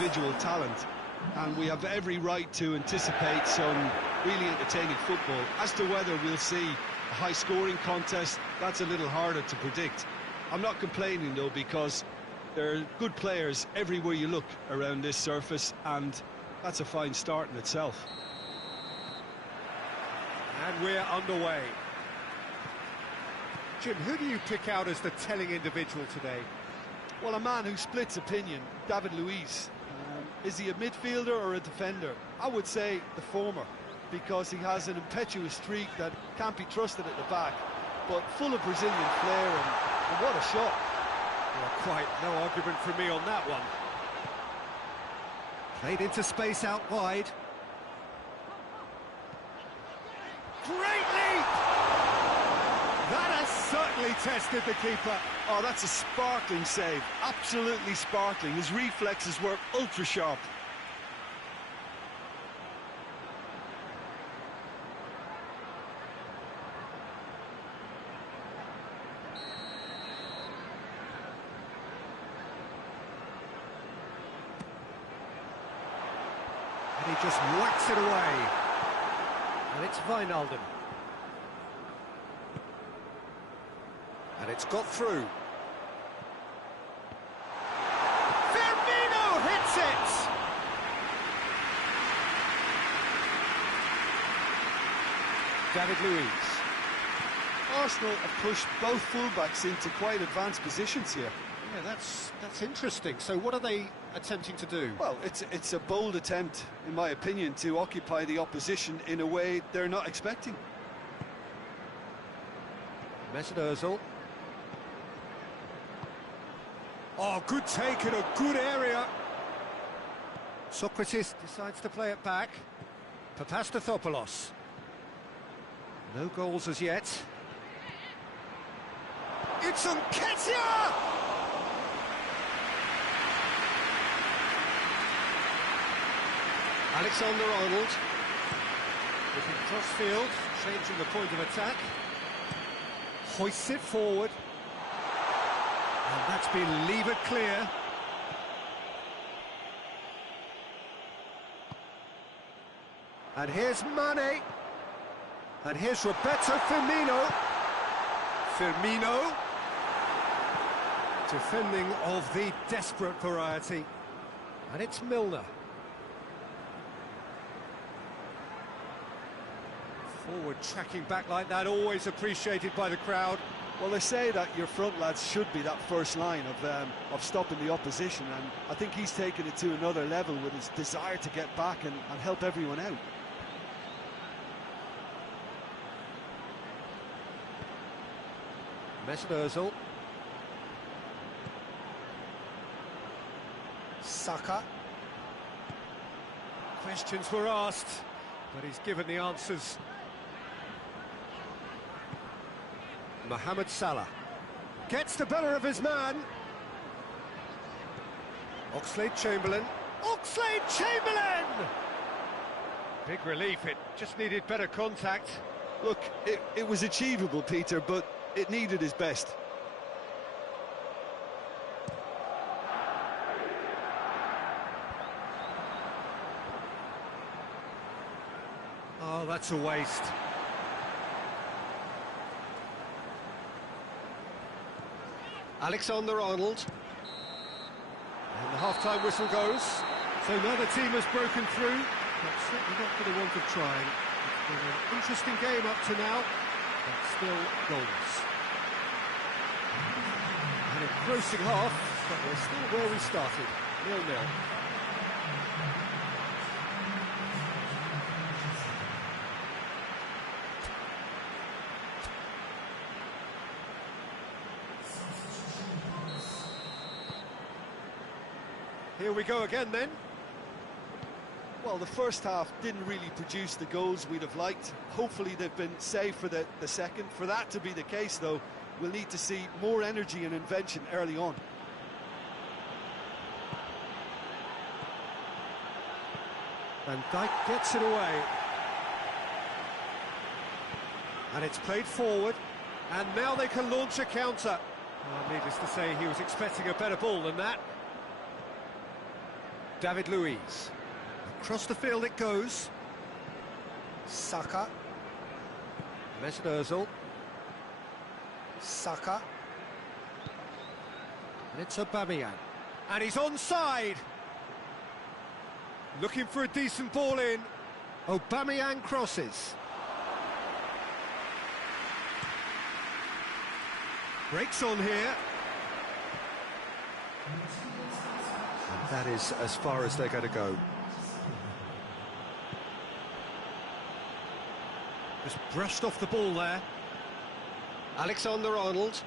individual talent, and we have every right to anticipate some really entertaining football. As to whether we'll see a high-scoring contest, that's a little harder to predict. I'm not complaining, though, because there are good players everywhere you look around this surface, and that's a fine start in itself. And we're underway. Jim, who do you pick out as the telling individual today? Well, a man who splits opinion, David Luiz. Is he a midfielder or a defender? I would say the former, because he has an impetuous streak that can't be trusted at the back, but full of Brazilian flair, and what a shot. Well, quite no argument from me on that one. Played into space out wide. Great leap! That has certainly tested the keeper. Oh, that's a sparkling save. Absolutely sparkling. His reflexes were ultra sharp. And he just whacks it away. And it's Wijnaldum. And it's got through. Firmino hits it! David Luiz. Arsenal have pushed both fullbacks into quite advanced positions here. Yeah, that's interesting. So what are they attempting to do? Well, it's a bold attempt, in my opinion, to occupy the opposition in a way they're not expecting. Mesut Ozil. Oh, good take in a good area. Socrates decides to play it back. Papastathopoulos. No goals as yet. It's Nketiah! Alexander-Arnold. Looking cross-field, changing the point of attack. Hoists it forward. And that's been levered clear. And here's Mane. And here's Roberto Firmino. Firmino. Defending of the desperate variety. And it's Milner. Forward tracking back like that, always appreciated by the crowd. Well, they say that your front lads should be that first line of stopping the opposition, and I think he's taken it to another level with his desire to get back and help everyone out. Mesut Ozil. Saka. Questions were asked, but he's given the answers. Mohamed Salah gets the better of his man. Oxlade-Chamberlain. Oxlade-Chamberlain! Big relief, it just needed better contact. Look, it was achievable, Peter, but it needed his best. Oh, that's a waste. Alexander-Arnold. And the half-time whistle goes. So neither team has broken through, but certainly not for the want of trying. It's been an interesting game up to now, but still goals. An engrossing half, but we're still where we started, 0-0. Here we go again then. Well, the first half didn't really produce the goals we'd have liked. Hopefully they've been saved for the second. For that to be the case, though, we'll need to see more energy and invention early on. Van Dijk gets it away. And it's played forward. And now they can launch a counter. Well, needless to say, he was expecting a better ball than that. David Luiz. Across the field it goes. Saka. Mesut Ozil. Saka. And it's Aubameyang. And he's onside. Looking for a decent ball in. Aubameyang crosses. Breaks on here. And that is as far as they're going to go. Just brushed off the ball there. Alexander-Arnold.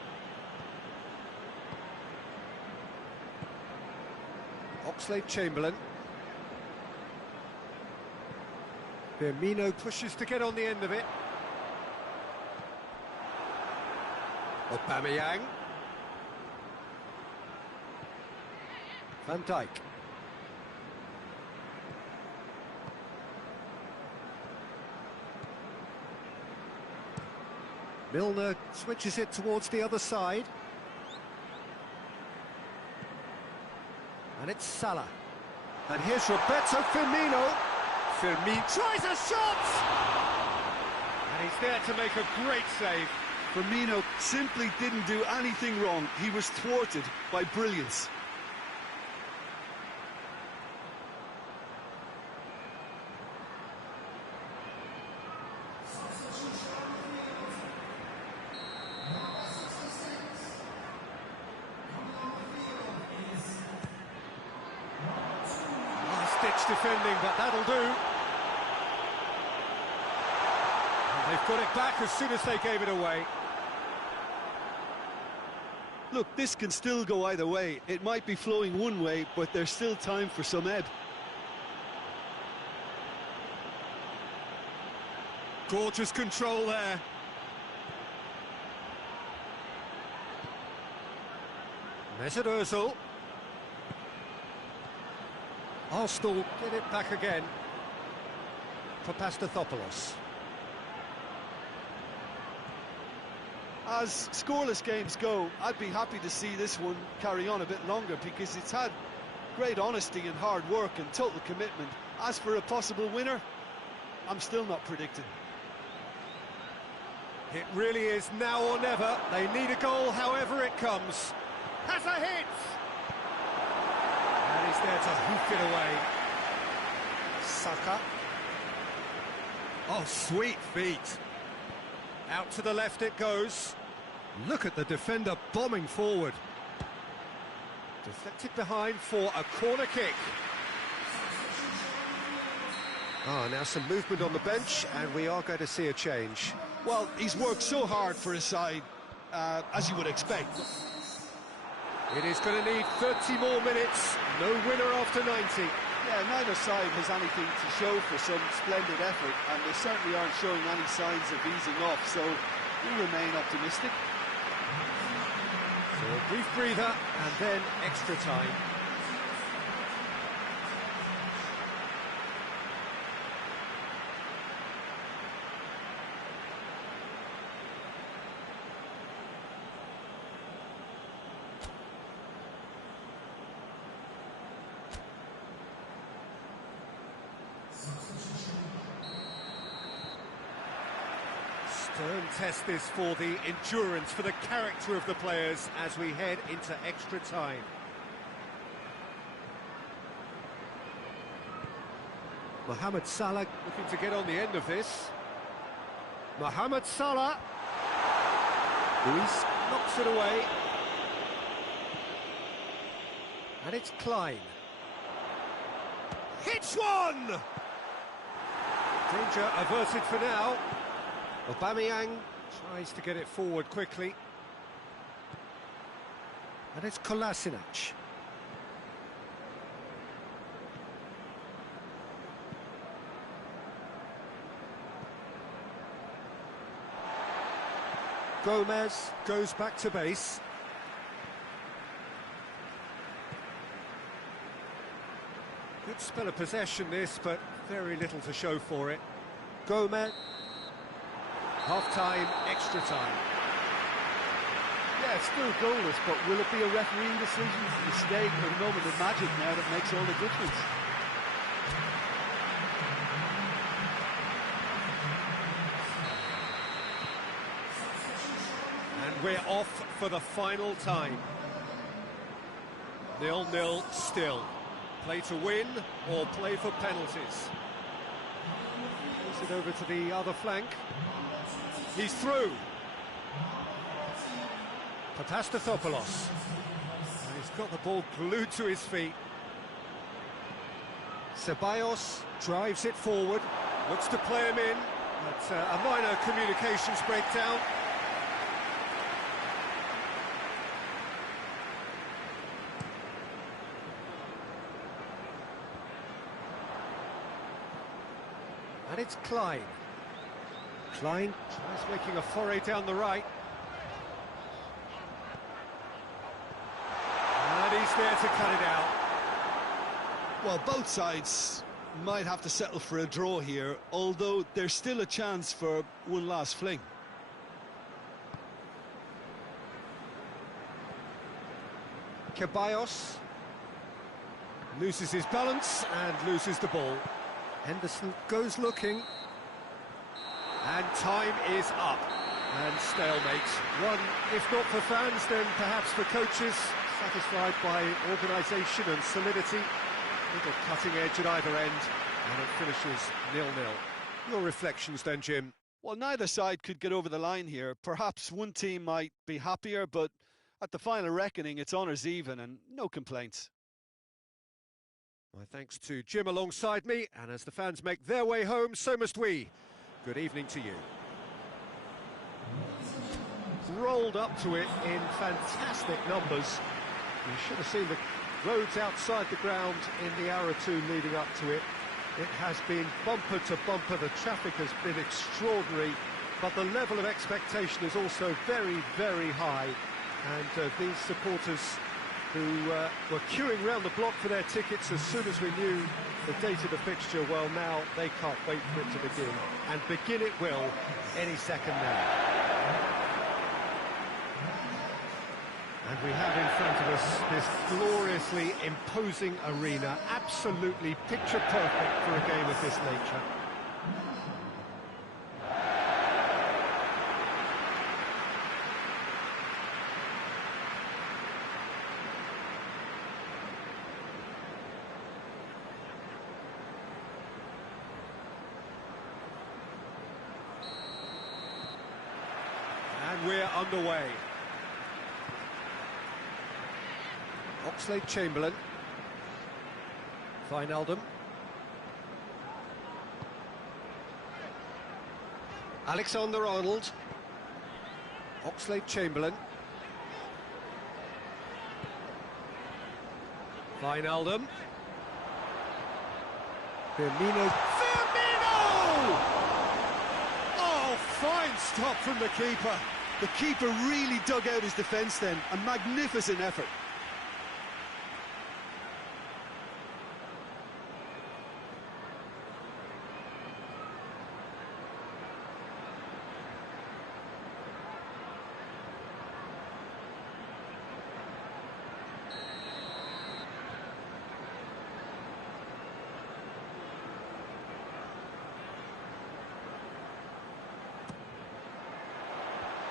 Oxlade-Chamberlain. Firmino pushes to get on the end of it. Aubameyang. Van Dijk. Milner switches it towards the other side. And it's Salah. And here's Roberto Firmino. Firmino tries a shot! And he's there to make a great save. Firmino simply didn't do anything wrong. He was thwarted by brilliance. Last-ditch defending, but that'll do. And they've got it back as soon as they gave it away. Look, this can still go either way. It might be flowing one way, but there's still time for some ebb. Gorgeous control there. Mesut Ozil. Arsenal get it back again. Papastathopoulos. As scoreless games go, I'd be happy to see this one carry on a bit longer because it's had great honesty and hard work and total commitment. As for a possible winner, I'm still not predicting. It really is now or never. They need a goal however it comes. Has a hit! And he's there to hoof it away. Saka. Oh, sweet feet. Out to the left it goes. Look at the defender bombing forward. Deflected behind for a corner kick. Now some movement on the bench, and we are going to see a change. Well, he's worked so hard for his side, as you would expect. It is going to need 30 more minutes. No winner after 90. Yeah, neither side has anything to show for some splendid effort, and they certainly aren't showing any signs of easing off, so we remain optimistic. So a brief breather, and then extra time. Stern test this for the endurance, for the character of the players as we head into extra time. Mohamed Salah looking to get on the end of this. Mohamed Salah. Luis knocks it away. And it's Klein. Hits one! Danger averted for now. Aubameyang tries to get it forward quickly. And it's Kolasinac. Gomez goes back to base. Good spell of possession this, but very little to show for it. Gomez. Half-time, extra time. Yeah, it's still goalless, but will it be a refereeing decision, a mistake, or a moment of magic now that makes all the difference? And we're off for the final time. 0-0 still. Play to win or play for penalties. Moves it over to the other flank. He's through. Patastathopoulos. And he's got the ball glued to his feet. Ceballos drives it forward, looks to play him in, but a minor communications breakdown. And it's Klein. Klein tries making a foray down the right. And he's there to cut it out. Well, both sides might have to settle for a draw here, although there's still a chance for one last fling. Ceballos loses his balance and loses the ball. Henderson goes looking. And time is up. And stalemate. One, if not for fans, then perhaps for coaches, satisfied by organisation and solidity. Little cutting edge at either end, and it finishes 0-0. Your reflections then, Jim? Well, neither side could get over the line here. Perhaps one team might be happier, but at the final reckoning, it's honours even and no complaints. My thanks to Jim alongside me, and as the fans make their way home, so must we. Good evening to you. Rolled up to it in fantastic numbers. You should have seen the roads outside the ground in the hour or two leading up to it. It has been bumper to bumper. The traffic has been extraordinary, but the level of expectation is also very, very high. And these supporters who were queuing round the block for their tickets as soon as we knew the date of the fixture, well, now they can't wait for it to begin. And begin it will any second now. And we have in front of us this gloriously imposing arena, absolutely picture perfect for a game of this nature. And we're underway. Oxlade-Chamberlain. Wijnaldum. Alexander-Arnold. Oxlade-Chamberlain. Wijnaldum. Firmino. Oh, fine stop from the keeper. The keeper really dug out his defence then. A magnificent effort.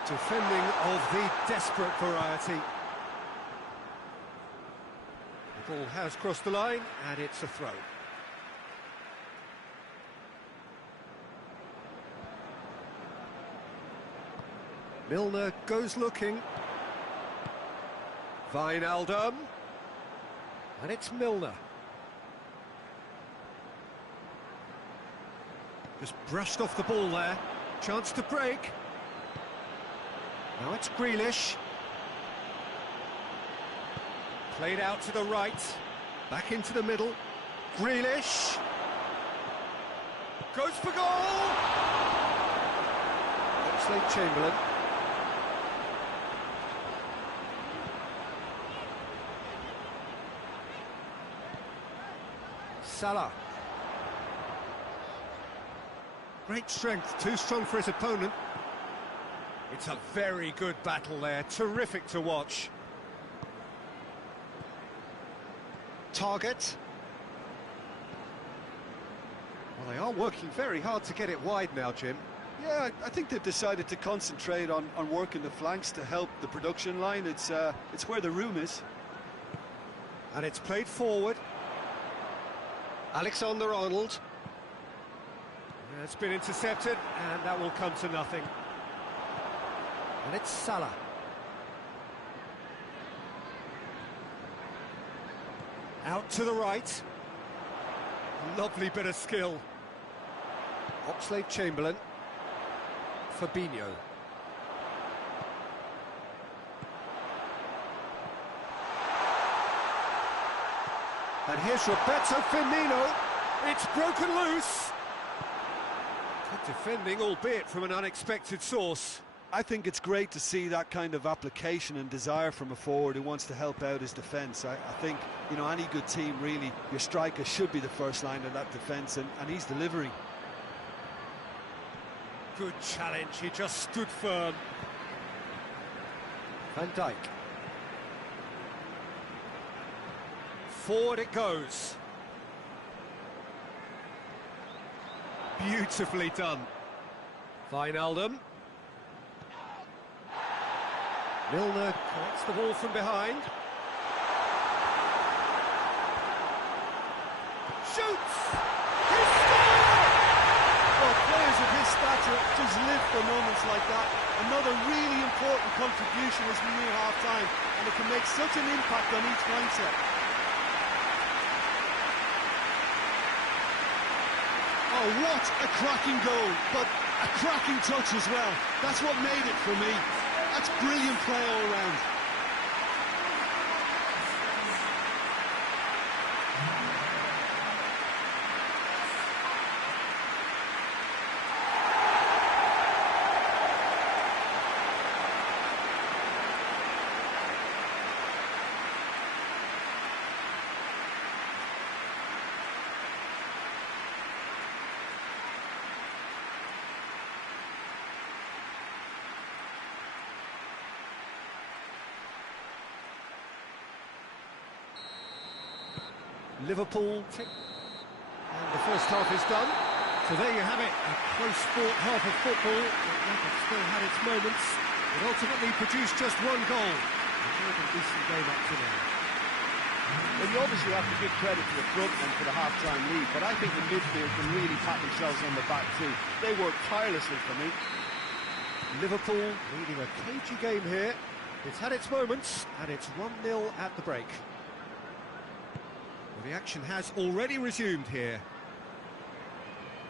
Defending of the desperate variety. The ball has crossed the line, and it's a throw. Milner goes looking. Wijnaldum. And it's Milner. Just brushed off the ball there. Chance to break. Now it's Grealish. Played out to the right. Back into the middle. Grealish. Goes for goal! Oxlade-Chamberlain. Salah. Great strength, too strong for his opponent. It's a very good battle there, terrific to watch. Target. Well, they are working very hard to get it wide now, Jim. Yeah, I think they've decided to concentrate on working the flanks to help the production line. It's where the room is. And it's played forward. Alexander-Arnold. It's been intercepted, and that will come to nothing. And it's Salah. Out to the right. Lovely bit of skill. Oxlade-Chamberlain. Fabinho. And here's Roberto Firmino. It's broken loose. Good defending, albeit from an unexpected source. I think it's great to see that kind of application and desire from a forward who wants to help out his defence. I think, you know, any good team, really, your striker should be the first line of that defence, and he's delivering. Good challenge, he just stood firm. Van Dijk. Forward it goes. Beautifully done. Wijnaldum. Milner collects the ball from behind. Shoots! He scores! Well, players of his stature just live for moments like that. Another really important contribution as we near half-time, and it can make such an impact on each mindset. Oh, what a cracking goal, but a cracking touch as well. That's what made it for me. That's brilliant play all round. Liverpool, and the first half is done. So there you have it, a close fought half of football. It still had its moments. It ultimately produced just one goal. A decent game up to now. Well, you obviously have to give credit to the front men for the half-time lead, but I think the midfield can really pat themselves on the back too. They worked tirelessly for me. Liverpool leading a cagey game here. It's had its moments, and it's 1-0 at the break. The action has already resumed here.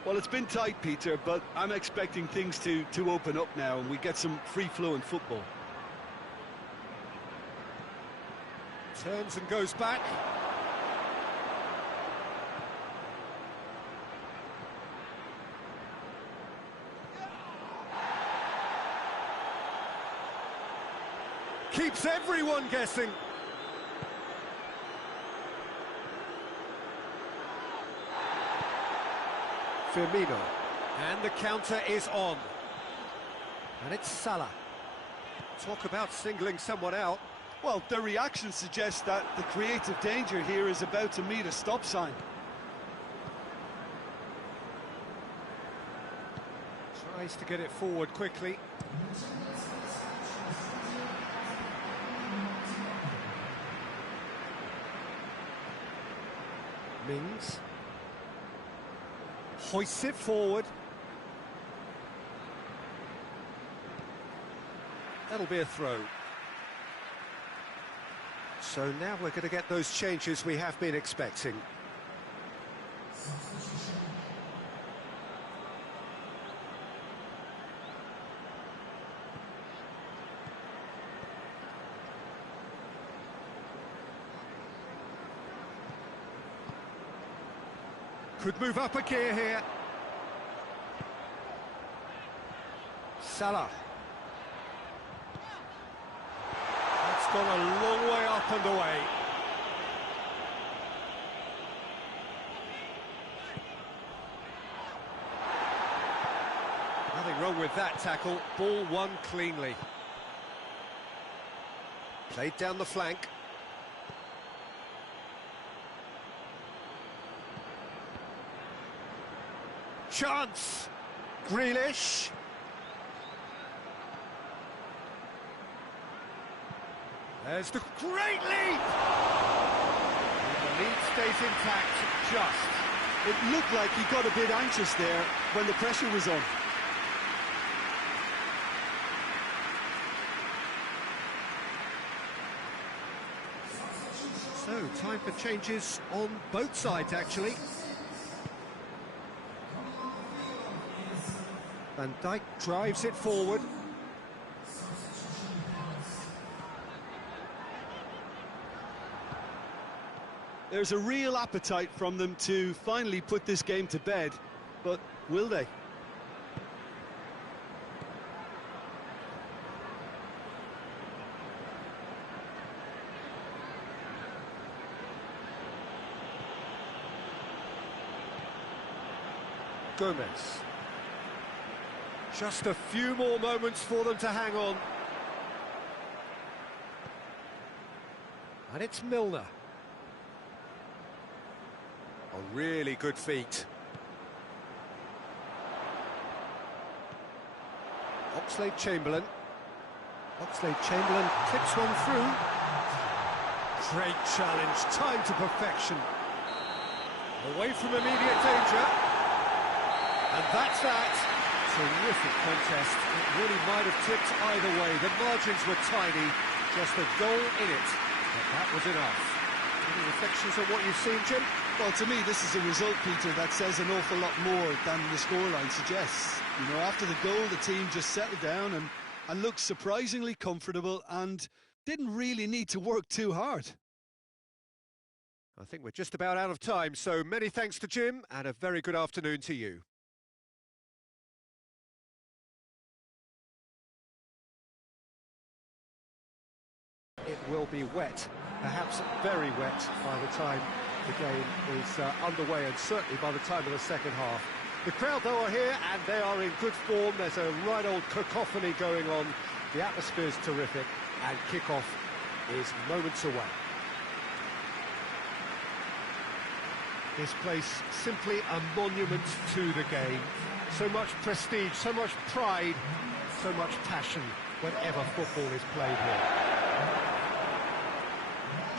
Well, it's been tight, Peter, but I'm expecting things to open up now and we get some free-flowing football. Turns and goes back. Keeps everyone guessing. Firmino, and the counter is on, and it's Salah. Talk about singling someone out. Well, the reaction suggests that the creative danger here is about to meet a stop sign. Tries to get it forward quickly. Mings. Hoists it forward. That'll be a throw. So now we're going to get those changes we have been expecting. Could move up a gear here. Salah. That's gone a long way up and away. Nothing wrong with that tackle. Ball won cleanly. Played down the flank. Chance! Grealish. There's the great leap! And the lead stays intact, just. It looked like he got a bit anxious there when the pressure was on. So, time for changes on both sides, actually. Van Dijk drives it forward. There's a real appetite from them to finally put this game to bed, but will they? Gomez. Just a few more moments for them to hang on. And it's Milner. A really good feat. Oxlade-Chamberlain. Oxlade-Chamberlain clips one through. Great challenge, time to perfection. Away from immediate danger. And that's that. Terrific contest. It really might have tipped either way. The margins were tiny, just a goal in it. But that was enough. Any reflections on what you've seen, Jim? Well, to me, this is a result, Peter, that says an awful lot more than the scoreline suggests. You know, after the goal, the team just settled down and looked surprisingly comfortable and didn't really need to work too hard. I think we're just about out of time, so many thanks to Jim, and a very good afternoon to you. It will be wet, perhaps very wet by the time the game is underway, and certainly by the time of the second half. The crowd, though, are here, and they are in good form. There's a right old cacophony going on. The atmosphere's terrific, and kick-off is moments away. This place, simply a monument to the game. So much prestige, so much pride, so much passion whenever football is played here.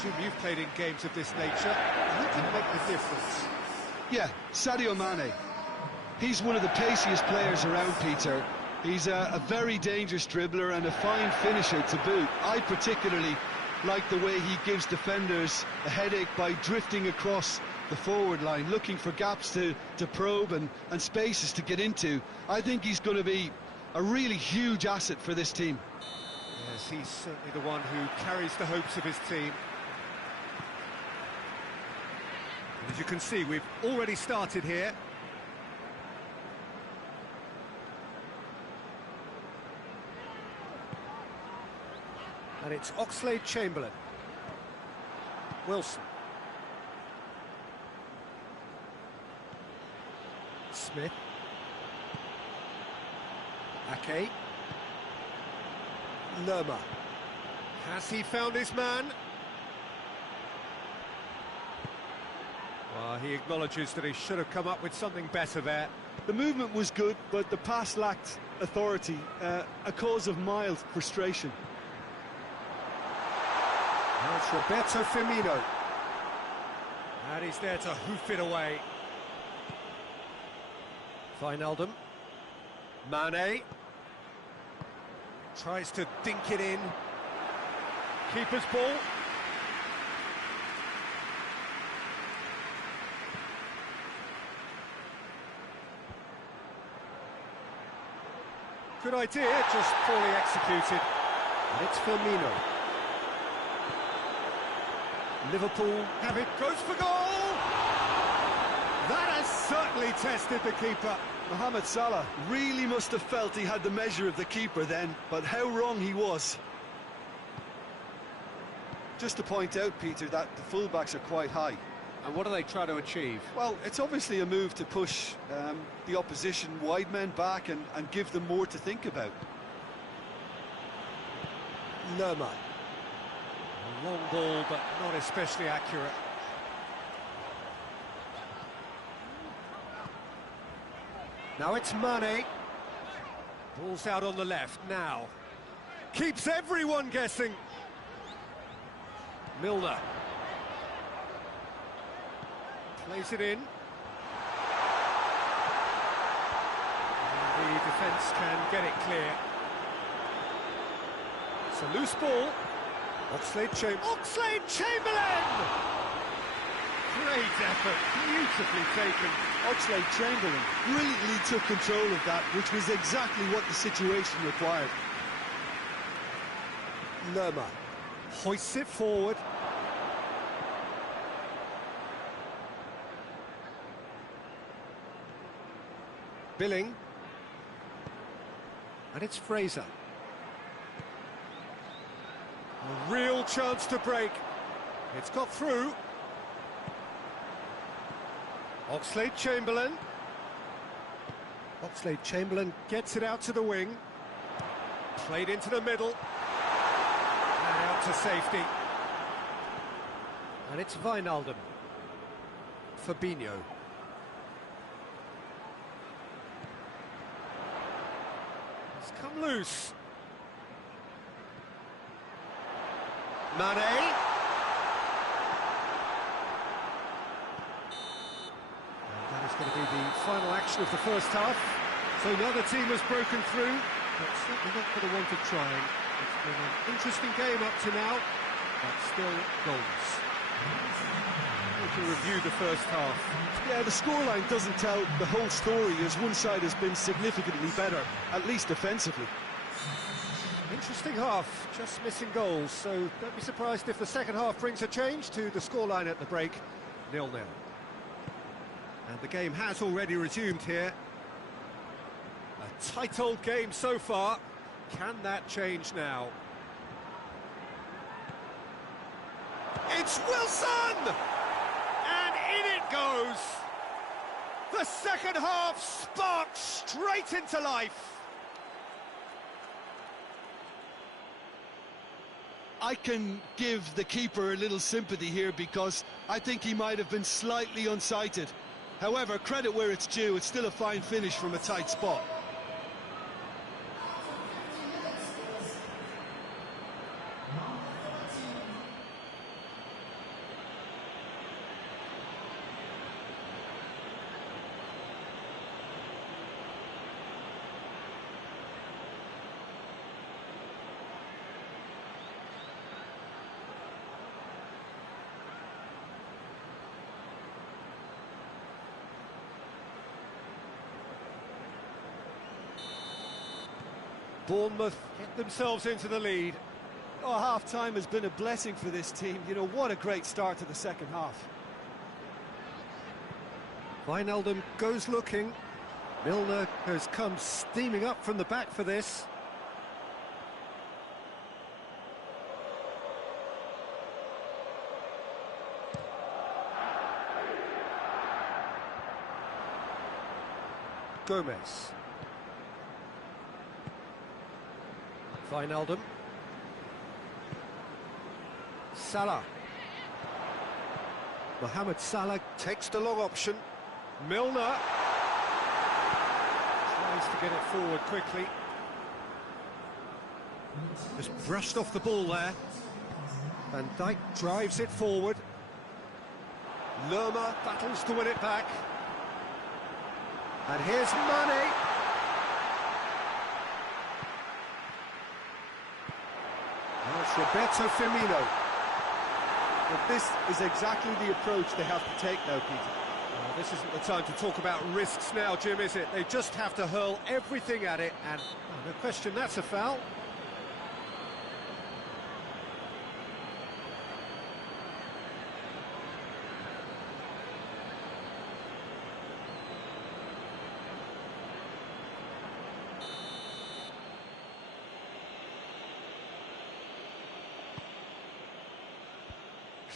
Jim, you've played in games of this nature. Who can make the difference? Yeah, Sadio Mane. He's one of the paciest players around, Peter. He's a very dangerous dribbler and a fine finisher to boot. I particularly like the way he gives defenders a headache by drifting across the forward line, looking for gaps to probe and spaces to get into. I think he's going to be a really huge asset for this team. Yes, he's certainly the one who carries the hopes of his team. And as you can see, we've already started here. And it's Oxlade-Chamberlain. Wilson. Smith. Ake. Lerma. Has he found his man? Well, he acknowledges that he should have come up with something better there. The movement was good, but the pass lacked authority, a cause of mild frustration. Now it's Roberto Firmino. And he's there to hoof it away. Wijnaldum. Mane. Tries to dink it in. Keeper's ball. Good idea, just poorly executed. And it's Firmino. Liverpool have it, goes for goal! That has certainly tested the keeper. Mohamed Salah really must have felt he had the measure of the keeper then, but how wrong he was. Just to point out, Peter, that the fullbacks are quite high. And what do they try to achieve? Well, it's obviously a move to push the opposition wide men back and give them more to think about. Lerma. A long ball, but not especially accurate. Now it's Mane. Ball's out on the left now. Keeps everyone guessing. Milner. Plays it in. And the defence can get it clear. It's a loose ball. Oxlade-Chamberlain! Great effort, beautifully taken. Oxlade-Chamberlain brilliantly took control of that, which was exactly what the situation required. Lerma hoists it forward. Billing. And it's Fraser. A real chance to break. It's got through. Oxlade-Chamberlain. Oxlade-Chamberlain gets it out to the wing. Played into the middle. And out to safety. And it's Wijnaldum. Fabinho. It's come loose. Mane. And that is going to be the final action of the first half. So another team has broken through, but certainly not for the want of trying. It's been an interesting game up to now, but still goals. To review the first half. Yeah, the scoreline doesn't tell the whole story, as one side has been significantly better, at least defensively. Interesting half, just missing goals, so don't be surprised if the second half brings a change to the scoreline at the break, 0-0. And the game has already resumed here. A tight old game so far. Can that change now? It's Wilson! And in it goes! The second half sparks straight into life. I can give the keeper a little sympathy here because I think he might have been slightly unsighted. However, credit where it's due, it's still a fine finish from a tight spot. Bournemouth get themselves into the lead. Oh, half-time has been a blessing for this team. You know, what a great start to the second half. Wijnaldum goes looking. Milner has come steaming up from the back for this. Gomez. Wijnaldum. Salah. Mohamed Salah takes the long option. Milner tries to get it forward quickly. Just brushed off the ball there. Van Dijk drives it forward. Lerma battles to win it back. And here's Mane. Now it's Roberto Firmino. But this is exactly the approach they have to take now, Peter. This isn't the time to talk about risks now, Jim, is it? They just have to hurl everything at it, and no question, that's a foul.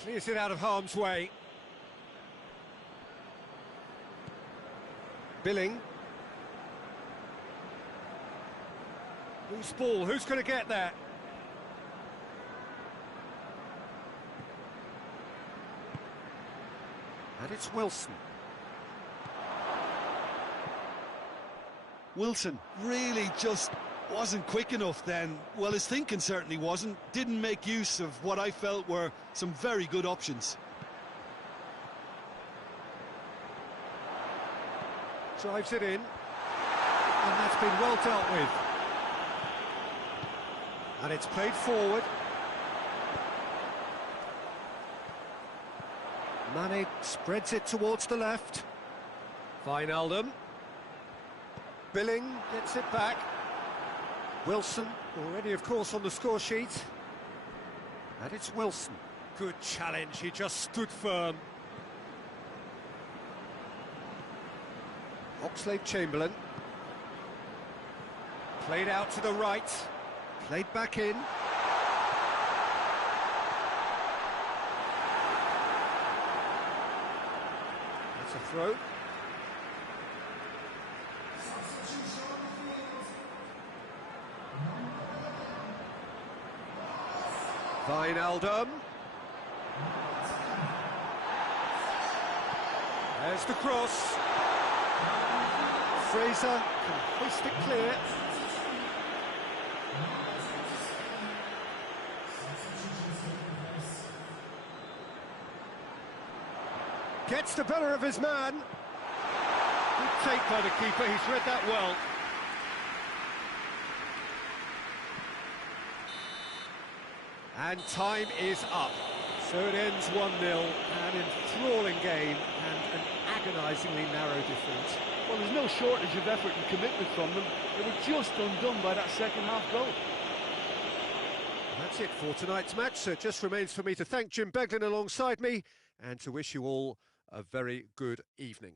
Clears it out of harm's way. Billing. Loose ball, who's going to get that? And it's Wilson. Wilson really just wasn't quick enough then. Well, his thinking certainly wasn't. Didn't make use of what I felt were some very good options. Drives it in. And that's been well dealt with. And it's played forward. Mane spreads it towards the left. Wijnaldum. Billing gets it back. Wilson, already of course on the score sheet. And it's Wilson. Good challenge, he just stood firm. Oxlade-Chamberlain. Played out to the right. Played back in. That's a throw. Wijnaldum. There's the cross. Fraser can hoist it clear. Gets the better of his man. Good take by the keeper, he's read that well. And time is up. So it ends 1-0, an enthralling game and an agonisingly narrow difference. Well, there's no shortage of effort and commitment from them. They were just undone by that second-half goal. That's it for tonight's match, so it just remains for me to thank Jim Beglin alongside me and to wish you all a very good evening.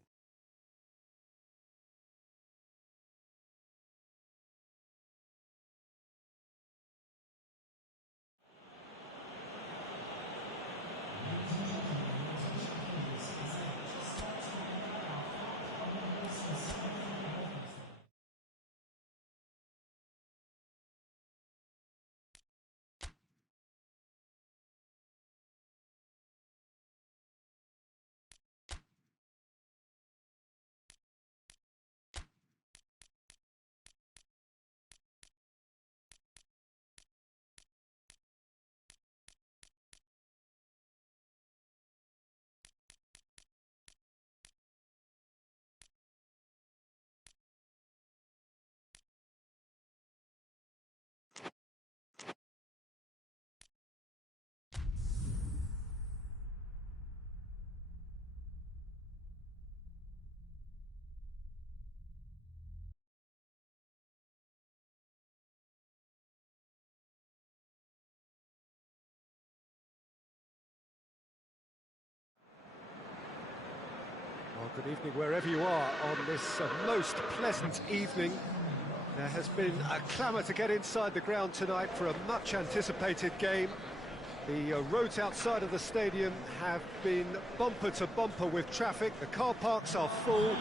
Well, good evening wherever you are on this most pleasant evening. There has been a clamour to get inside the ground tonight for a much anticipated game. The roads outside of the stadium have been bumper to bumper with traffic. The car parks are full.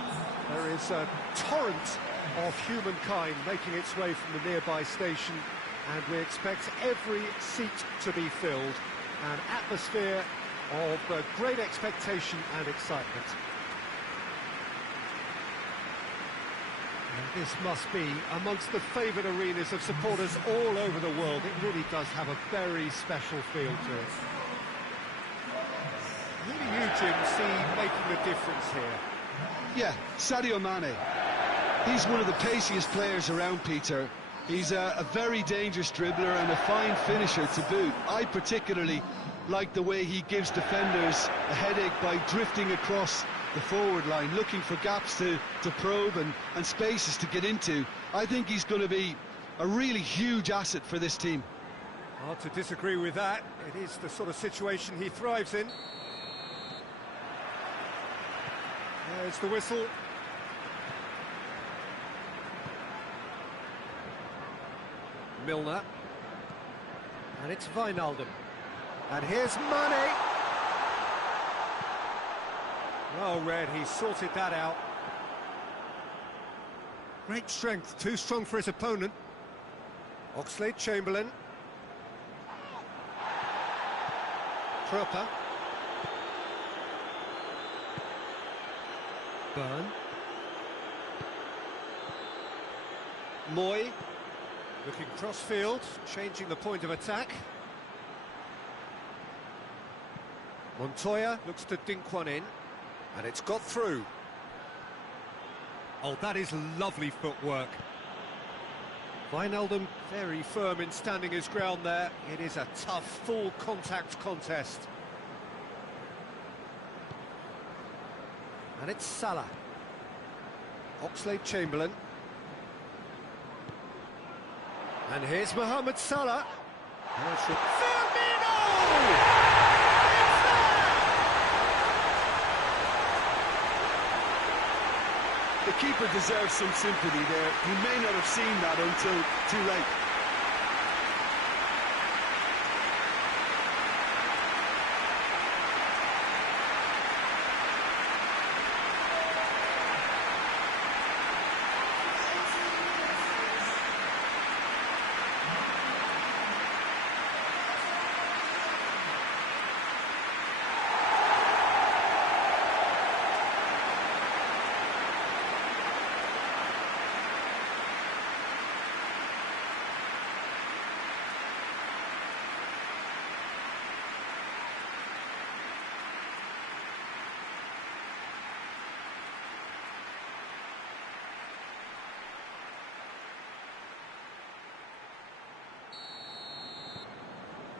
There is a torrent of humankind making its way from the nearby station, and we expect every seat to be filled. An atmosphere of great expectation and excitement. And this must be amongst the favoured arenas of supporters all over the world. It really does have a very special feel to it. Who do you, Jim, see making a difference here? Yeah, Sadio Mane. He's one of the paciest players around, Peter. He's a very dangerous dribbler and a fine finisher to boot. I particularly like the way he gives defenders a headache by drifting across the forward line, looking for gaps to probe and spaces to get into. I think he's going to be a really huge asset for this team. Hard to disagree with that. It is the sort of situation he thrives in. There's the whistle. Milner. And it's Wijnaldum. And here's Mane. Well read, he sorted that out. Great strength, too strong for his opponent. Oxlade-Chamberlain. Proper. Burn. Moy. Looking cross-field, changing the point of attack. Montoya looks to dink one in, and it's got through. Oh, that is lovely footwork. Wijnaldum very firm in standing his ground there. It is a tough, full-contact contest. And it's Salah. Oxlade-Chamberlain. And here's Mohamed Salah. Firmino! The keeper deserves some sympathy there. He may not have seen that until too late.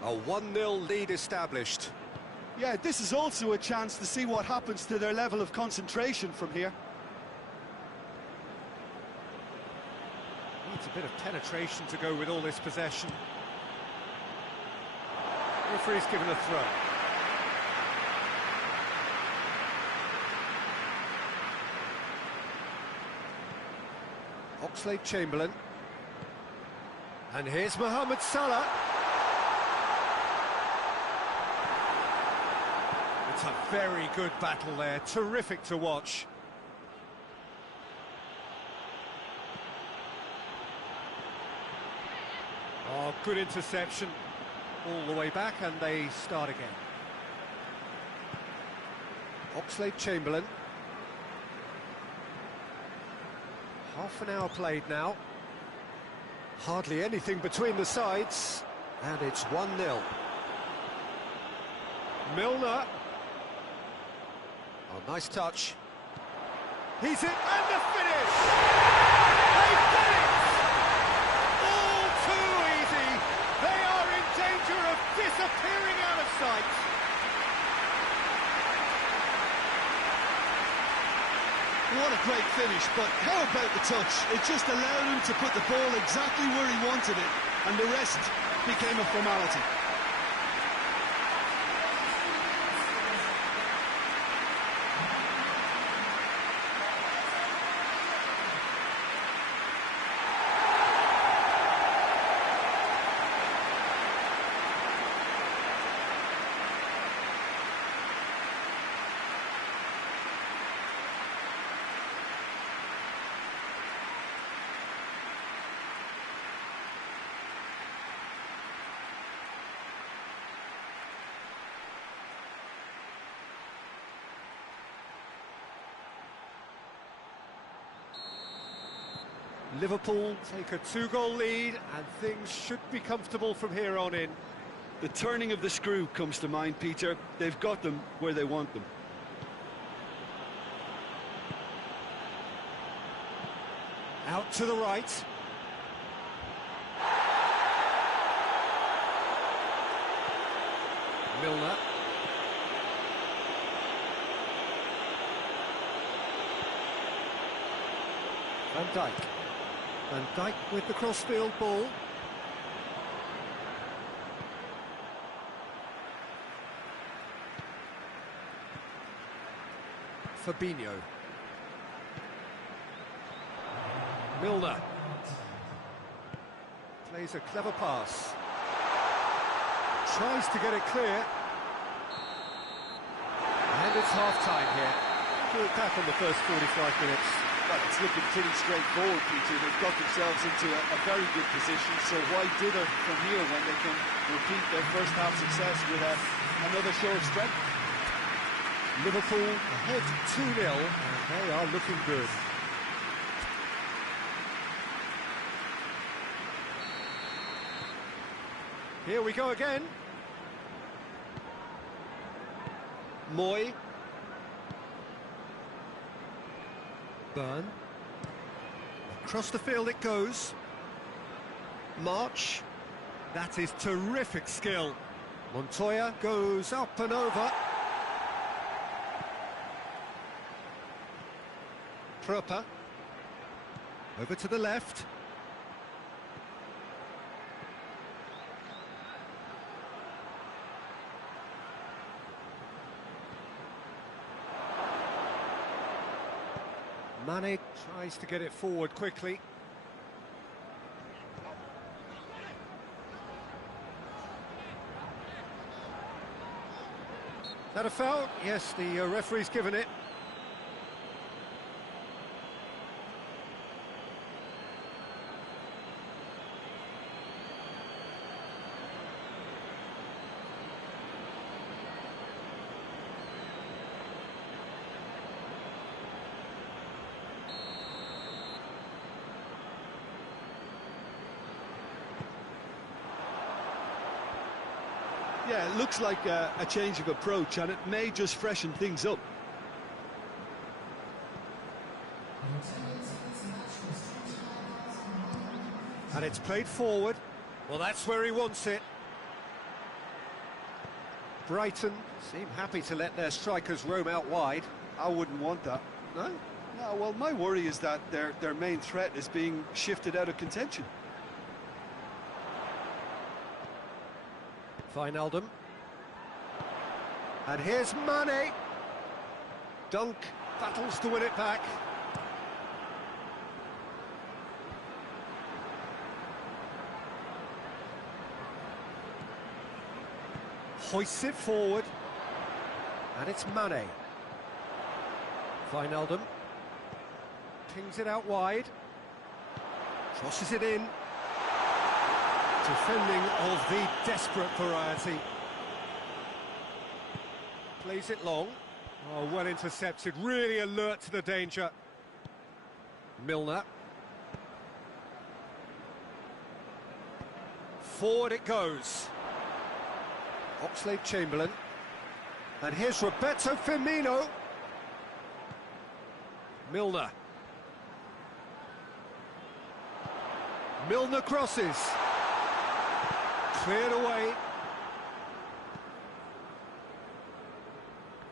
A 1-0 lead established. Yeah, this is also a chance to see what happens to their level of concentration from here. Needs a bit of penetration to go with all this possession. Referee's given a throw. Oxlade-Chamberlain. And here's Mohamed Salah. It's a very good battle there, terrific to watch. Oh, good interception. All the way back, and they start again. Oxlade-Chamberlain. Half an hour played now. Hardly anything between the sides, and it's 1-0. Milner. Oh, nice touch. He's it, and the finish! They've done it! All too easy. They are in danger of disappearing out of sight. What a great finish, but how about the touch? It just allowed him to put the ball exactly where he wanted it, and the rest became a formality. Liverpool take a 2-goal lead, and things should be comfortable from here on in. The turning of the screw comes to mind, Peter. They've got them where they want them. Out to the right. Milner. Van Dijk. Van Dijk with the crossfield ball. Fabinho. Milner. Plays a clever pass. Tries to get it clear. And it's half-time here. to attack on the first 45 minutes? Well, it's looking pretty straightforward, Peter. They've got themselves into a very good position, so why dither from here when they can repeat their first half success with another show of strength? Liverpool ahead 2-0, and they are looking good. Here we go again. Moy. Burn. Across the field it goes. March. That is terrific skill. Montoya goes up and over. Pröper. Over to the left. Mane tries to get it forward quickly. That a foul? Yes, the referee's given it. Yeah, it looks like a change of approach, and it may just freshen things up. And it's played forward. Well, that's where he wants it. Brighton seem happy to let their strikers roam out wide. I wouldn't want that. No? No, well, my worry is that their main threat is being shifted out of contention. Wijnaldum. And here's Mane. Dunk battles to win it back. Hoists it forward. And it's Mane. Wijnaldum. Pings it out wide. Crosses it in. Defending of the desperate variety. Plays it long. Oh, well intercepted, really alert to the danger. Milner. Forward it goes. Oxlade-Chamberlain. And here's Roberto Firmino. Milner. Milner crosses. Cleared away.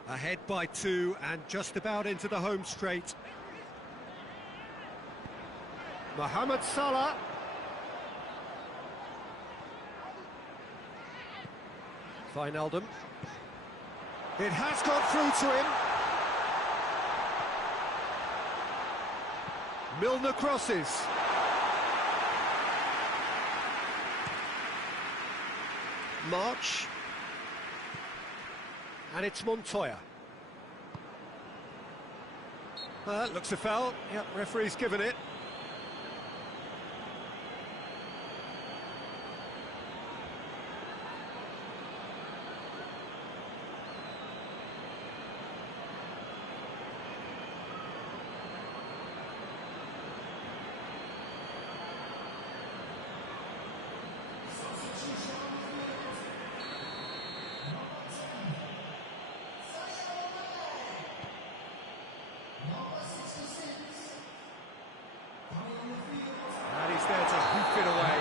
Ahead by 2 and just about into the home straight. Mohamed Salah. Wijnaldum. It has got through to him. Milner crosses. March. And it's Montoya. Looks a foul. Yep, referee's given it. There to hoof it away.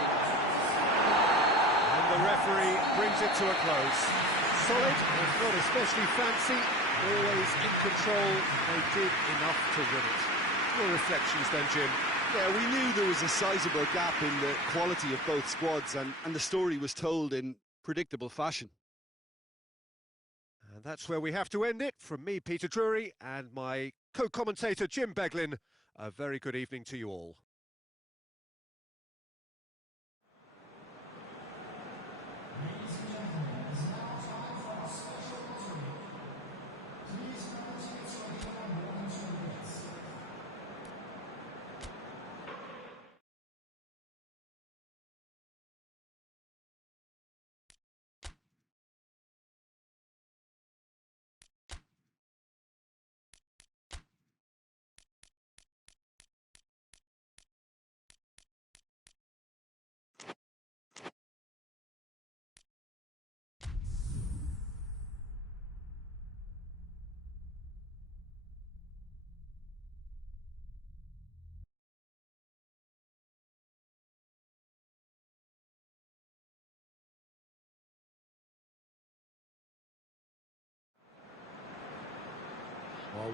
And the referee brings it to a close. Solid, if not especially fancy, always in control. They did enough to win it. Your reflections then, Jim? Yeah, we knew there was a sizable gap in the quality of both squads, and the story was told in predictable fashion. And that's where we have to end it. From me, Peter Drury, and my co-commentator, Jim Beglin, a very good evening to you all.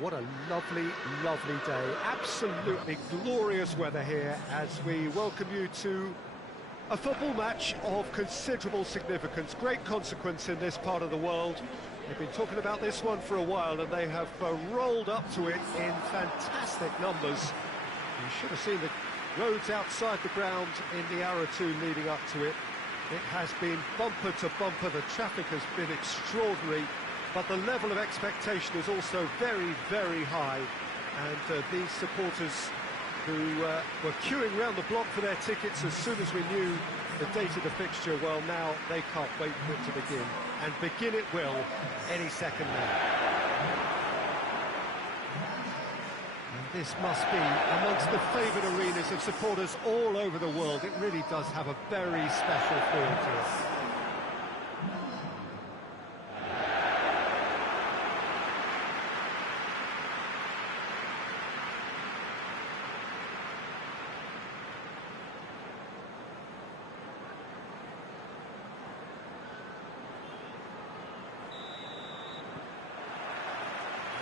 what a lovely, lovely day. Absolutely glorious weather here as we welcome you to a football match of considerable significance, great consequence in this part of the world. They've been talking about this one for a while and they have rolled up to it in fantastic numbers. You should have seen the roads outside the ground in the hour or two leading up to it. It has been bumper to bumper, the traffic has been extraordinary, but the level of expectation is also very, very high. And these supporters who were queuing round the block for their tickets as soon as we knew the date of the fixture, well, now they can't wait for it to begin. And begin it will any second now. And this must be amongst the favoured arenas of supporters all over the world. It really does have a very special feel to it.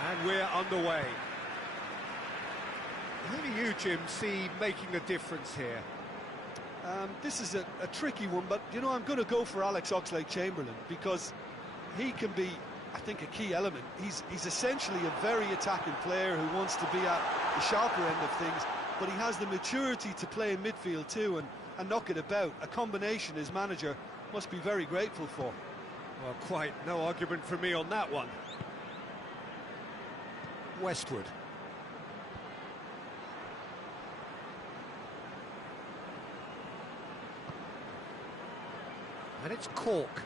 And we're underway. Who do you, Jim, see making a difference here? This is a tricky one, but, you know, I'm going to go for Alex Oxlade-Chamberlain because he can be, I think, a key element. He's essentially a very attacking player who wants to be at the sharper end of things, but he has the maturity to play in midfield too and knock it about. A combination his manager must be very grateful for. Well, quite no argument from me on that one. Westwood. And it's Cork.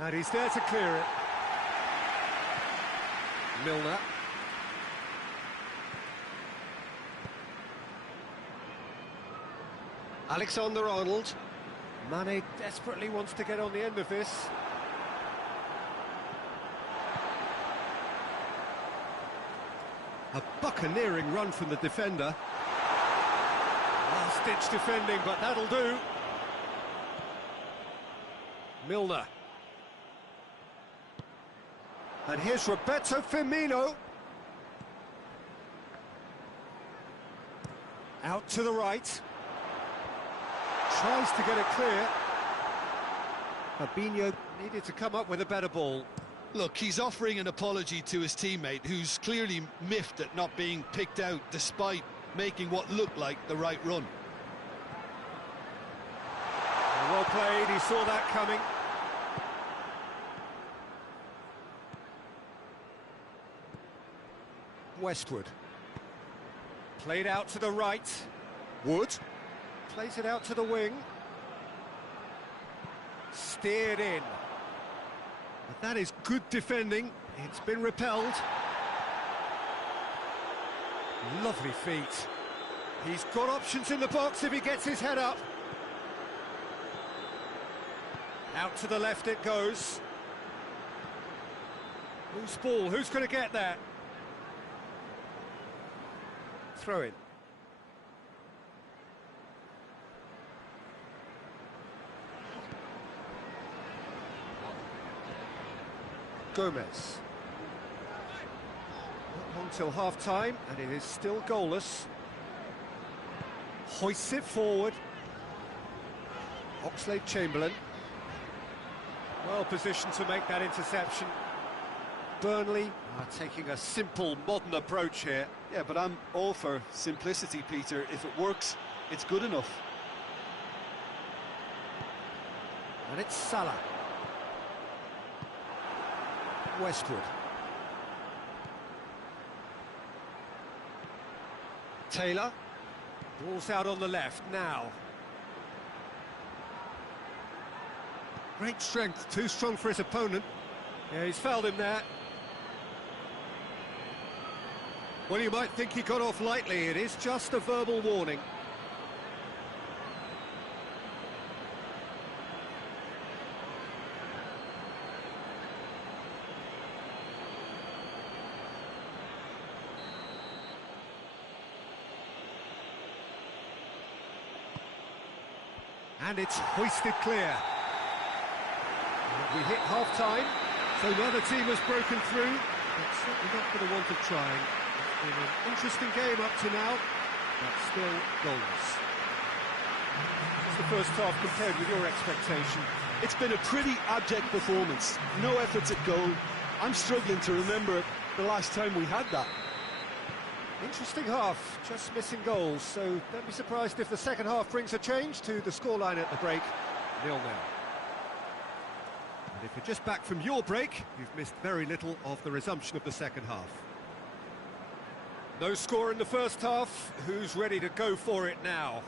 And he's there to clear it. Milner. Alexander-Arnold. Mane desperately wants to get on the end of this. A buccaneering run from the defender. Last-ditch defending, but that'll do. Milner. And here's Roberto Firmino. Out to the right. Tries to get it clear. Fabinho needed to come up with a better ball. Look, he's offering an apology to his teammate, who's clearly miffed at not being picked out despite making what looked like the right run. Well played, he saw that coming. Westwood. Played out to the right. Wood. Plays it out to the wing. Steered in. But that is good defending. It's been repelled. Lovely feet. He's got options in the box if he gets his head up. Out to the left it goes. Who's ball? Who's going to get that? Throw in. Gomez. Not long till half-time, and it is still goalless. Hoists it forward. Oxlade-Chamberlain. Well positioned to make that interception. Burnley are taking a simple, modern approach here. Yeah, but I'm all for simplicity, Peter. If it works, it's good enough. And it's Salah. Westwood. Taylor. Ball's out on the left now. Great strength, too strong for his opponent. Yeah, he's fouled him there. Well, you might think he got off lightly. It is just a verbal warning. And it's hoisted clear. We hit half-time. So another team has broken through, but certainly not for the want of trying. It's been an interesting game up to now, but still goals. What's the first half compared with your expectation? It's been a pretty abject performance. No efforts at goal. I'm struggling to remember the last time we had that. Interesting half, just missing goals, so don't be surprised if the second half brings a change to the scoreline at the break, 0-0. And if you're just back from your break, you've missed very little of the resumption of the second half. No score in the first half, who's ready to go for it now?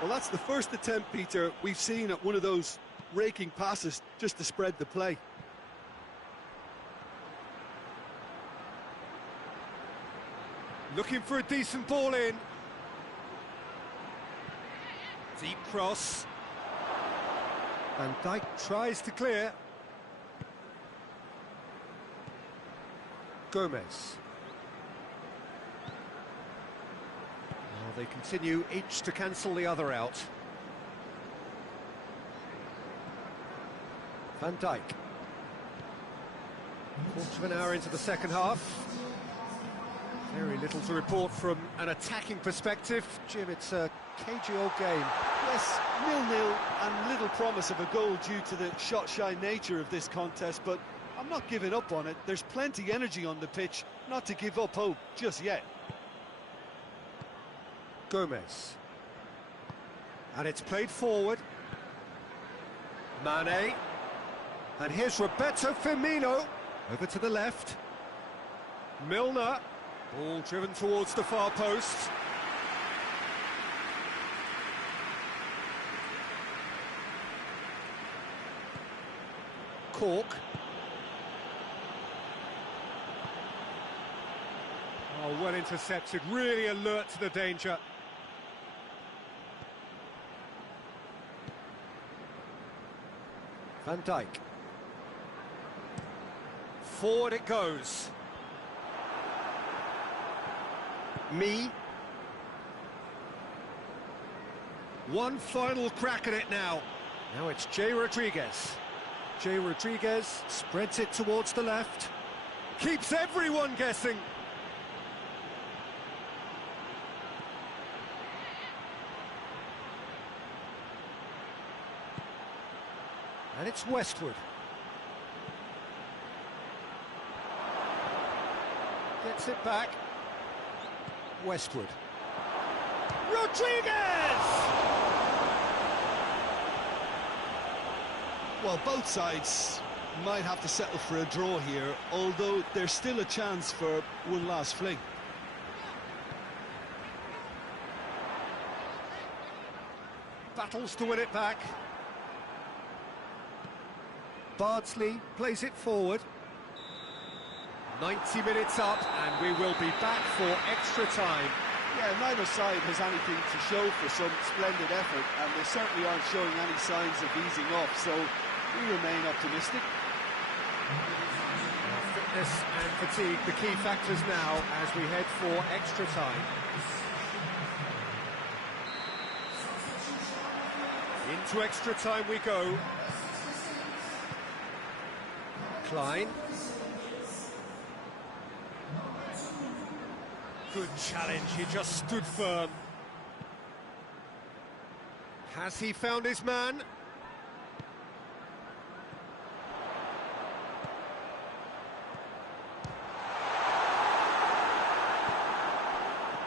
Well, that's the first attempt, Peter, we've seen at one of those raking passes just to spread the play. Looking for a decent ball in. Deep cross. Van Dijk tries to clear. Gomez. Well, they continue each to cancel the other out. Van Dijk. Quarter of an hour into the second half. Very little to report from an attacking perspective. Jim, it's a cagey old game. Yes, 0-0 and little promise of a goal due to the shot-shy nature of this contest, but I'm not giving up on it. There's plenty energy on the pitch, not to give up hope just yet. Gomez. And it's played forward. Mane. And here's Roberto Firmino. Over to the left. Milner. Ball driven towards the far post. Cork. Oh, well intercepted, really alert to the danger. Van Dijk. Forward it goes. Me. One final crack at it now. Now it's Jay Rodriguez. Jay Rodriguez spreads it towards the left. Keeps everyone guessing. And it's Westwood. Gets it back. Westwood. Rodriguez! Well, both sides might have to settle for a draw here, although there's still a chance for one last fling. Battles to win it back. Bardsley plays it forward. 90 minutes up, and we will be back for extra time. Yeah, neither side has anything to show for some splendid effort, and they certainly aren't showing any signs of easing off, so we remain optimistic. Fitness and fatigue, the key factors now as we head for extra time. Into extra time we go. Klein. Good challenge, he just stood firm. Has he found his man?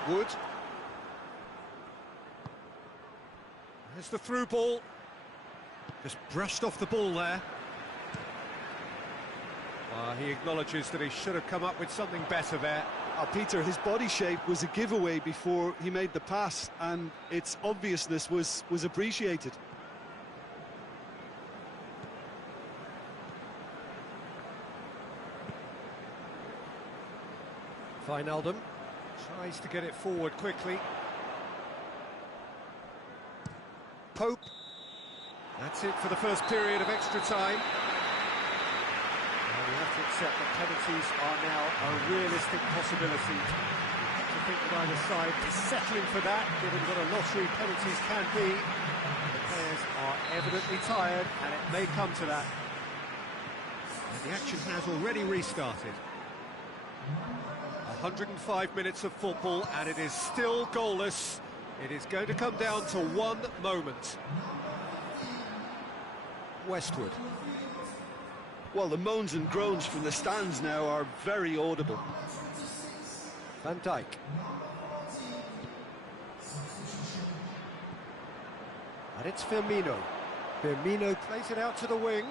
Wood. There's the through ball. Just brushed off the ball there. He acknowledges that he should have come up with something better there. Peter, his body shape was a giveaway before he made the pass, and its obviousness was appreciated. Wijnaldum tries to get it forward quickly. Pope. That's it for the first period of extra time. We have to accept that penalties are now a realistic possibility. We have to think that either side is settling for that, given what a lottery penalties can be. The players are evidently tired, and it may come to that. And the action has already restarted. 105 minutes of football, and it is still goalless. It is going to come down to one moment. Westwood. Well, the moans and groans from the stands now are very audible. Van Dijk. And it's Firmino. Firmino plays it out to the wing.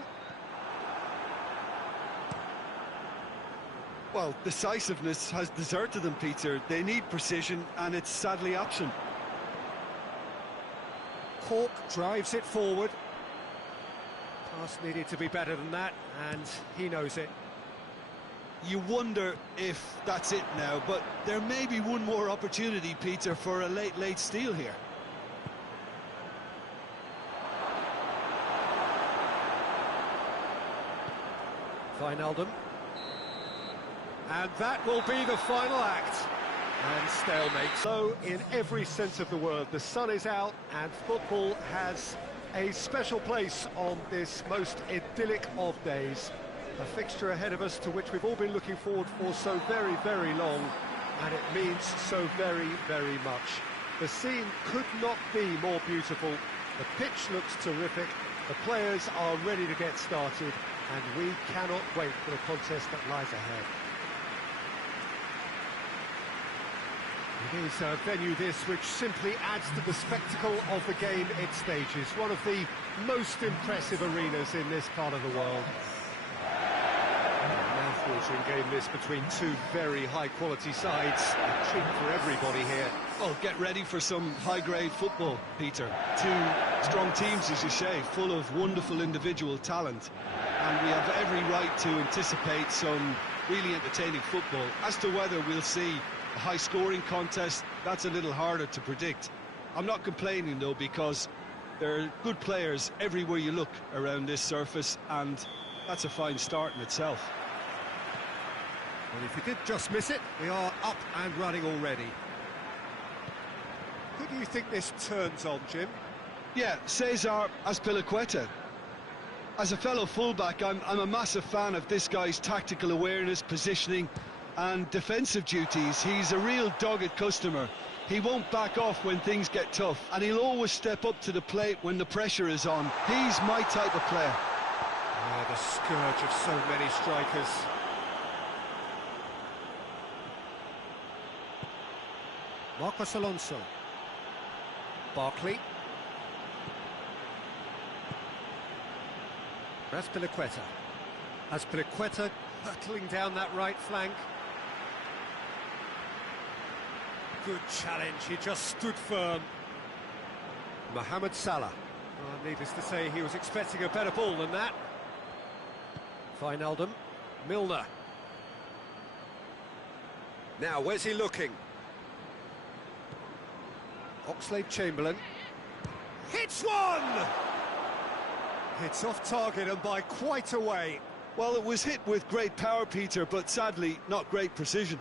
Well, decisiveness has deserted them, Peter. They need precision, and it's sadly absent. Cork drives it forward. Pass needed to be better than that, and he knows it. You wonder if that's it now, but there may be one more opportunity, Peter, for a late steal here. Wijnaldum. And that will be the final act. And stalemate. So, in every sense of the word, the sun is out and football has a special place on this most idyllic of days. A fixture ahead of us to which we've all been looking forward for so very, very long, and it means so very, very much. The scene could not be more beautiful. The pitch looks terrific. The players are ready to get started, and we cannot wait for the contest that lies ahead. It is a venue this which simply adds to the spectacle of the game it stages. One of the most impressive arenas in this part of the world. Mouth-watering game this between two very high-quality sides. A treat for everybody here. Well, get ready for some high-grade football, Peter. Two strong teams, as you say, full of wonderful individual talent. And we have every right to anticipate some really entertaining football. As to whether we'll see a high-scoring contest, that's a little harder to predict. I'm not complaining, though, because there are good players everywhere you look around this surface, and that's a fine start in itself. Well, if you did just miss it, we are up and running already. Who do you think this turns on, Jim? Yeah, Cesar Azpilicueta. As a fellow fullback, I'm a massive fan of this guy's tactical awareness, positioning and defensive duties. He's a real dogged customer. He won't back off when things get tough, and he'll always step up to the plate when the pressure is on. He's my type of player. The scourge of so many strikers. Marcos Alonso. Barkley. Azpilicueta. Azpilicueta hurtling down that right flank. Good challenge, he just stood firm. Mohamed Salah. Well, needless to say, he was expecting a better ball than that. Wijnaldum. Milner. Now, where's he looking? Oxlade-Chamberlain. Hits one! It's off target and by quite a way. Well, it was hit with great power, Peter, but sadly, not great precision.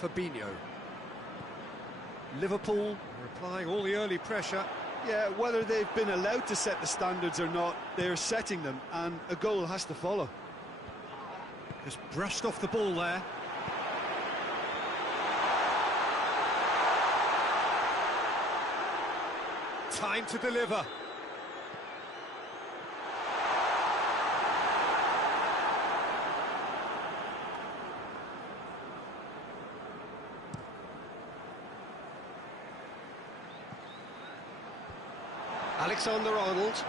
Fabinho. Liverpool applying all the early pressure. Yeah, whether they've been allowed to set the standards or not, they're setting them, and a goal has to follow. Just brushed off the ball there. Time to deliver. Alexander-Arnold.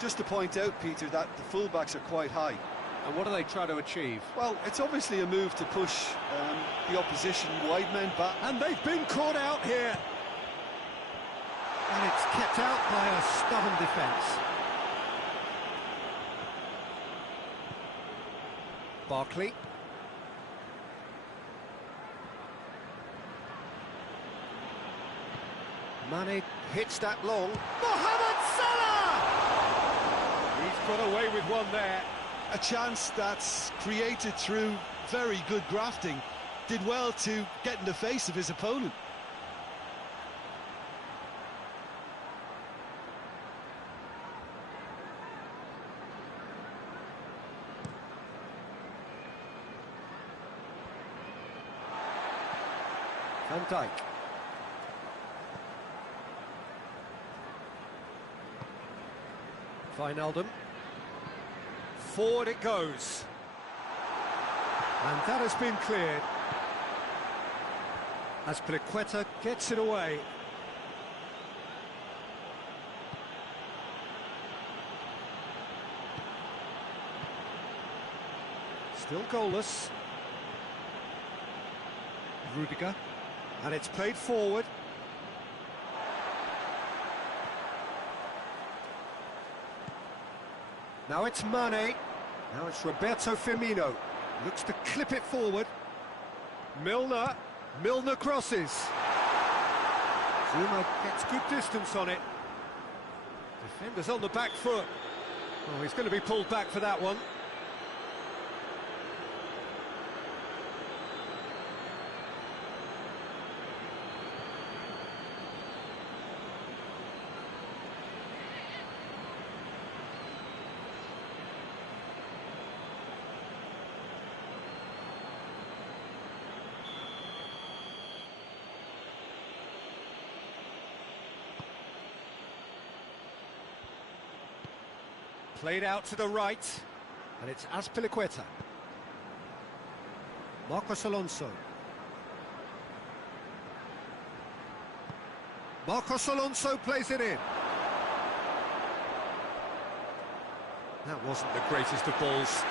Just to point out, Peter, that the fullbacks are quite high. And what do they try to achieve? Well, it's obviously a move to push the opposition wide men back. And they've been caught out here. And it's kept out by a stubborn defence. Barkley. Mane hits that long. Mohamed Salah! He's got away with one there. A chance that's created through very good grafting. Did well to get in the face of his opponent. Van Dijk. Wijnaldum. Forward it goes. And that has been cleared. As Azpilicueta gets it away. Still goalless. Rudiger. And it's played forward. Now it's Mane. Now it's Roberto Firmino. Looks to clip it forward. Milner. Milner crosses. Zuma gets good distance on it. Defender's on the back foot. Oh, he's going to be pulled back for that one. Played out to the right, and it's Azpilicueta. Marcos Alonso. Marcos Alonso plays it in. That wasn't the greatest of balls.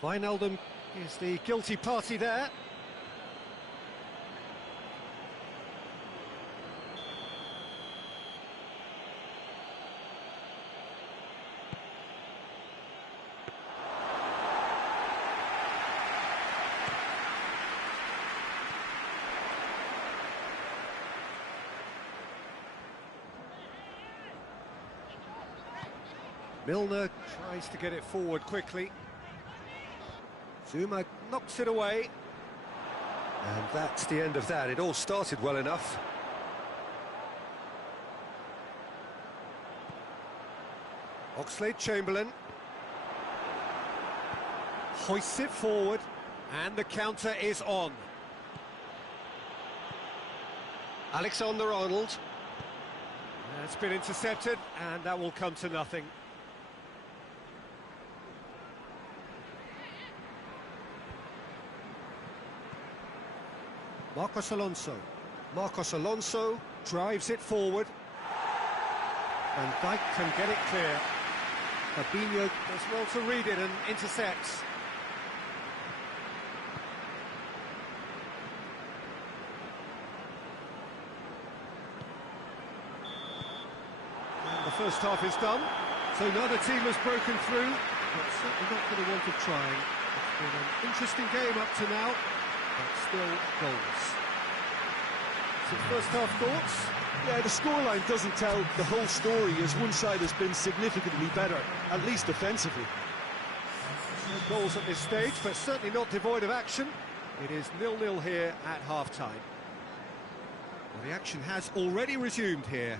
Wijnaldum is the guilty party there. Milner tries to get it forward quickly. Zuma knocks it away. And that's the end of that. It all started well enough. Oxlade-Chamberlain. Hoists it forward. And the counter is on. Alexander-Arnold. That's been intercepted, and that will come to nothing. Marcos Alonso. Marcos Alonso drives it forward. And Dijk can get it clear. Fabinho does well to read it and intercepts. And the first half is done. So neither team has broken through, but certainly not for the want of trying. It's been an interesting game up to now. But still goals. So first half thoughts? Yeah, the scoreline doesn't tell the whole story, as one side has been significantly better, at least offensively. No goals at this stage, but certainly not devoid of action. It is 0-0 here at half-time. Well, the action has already resumed here.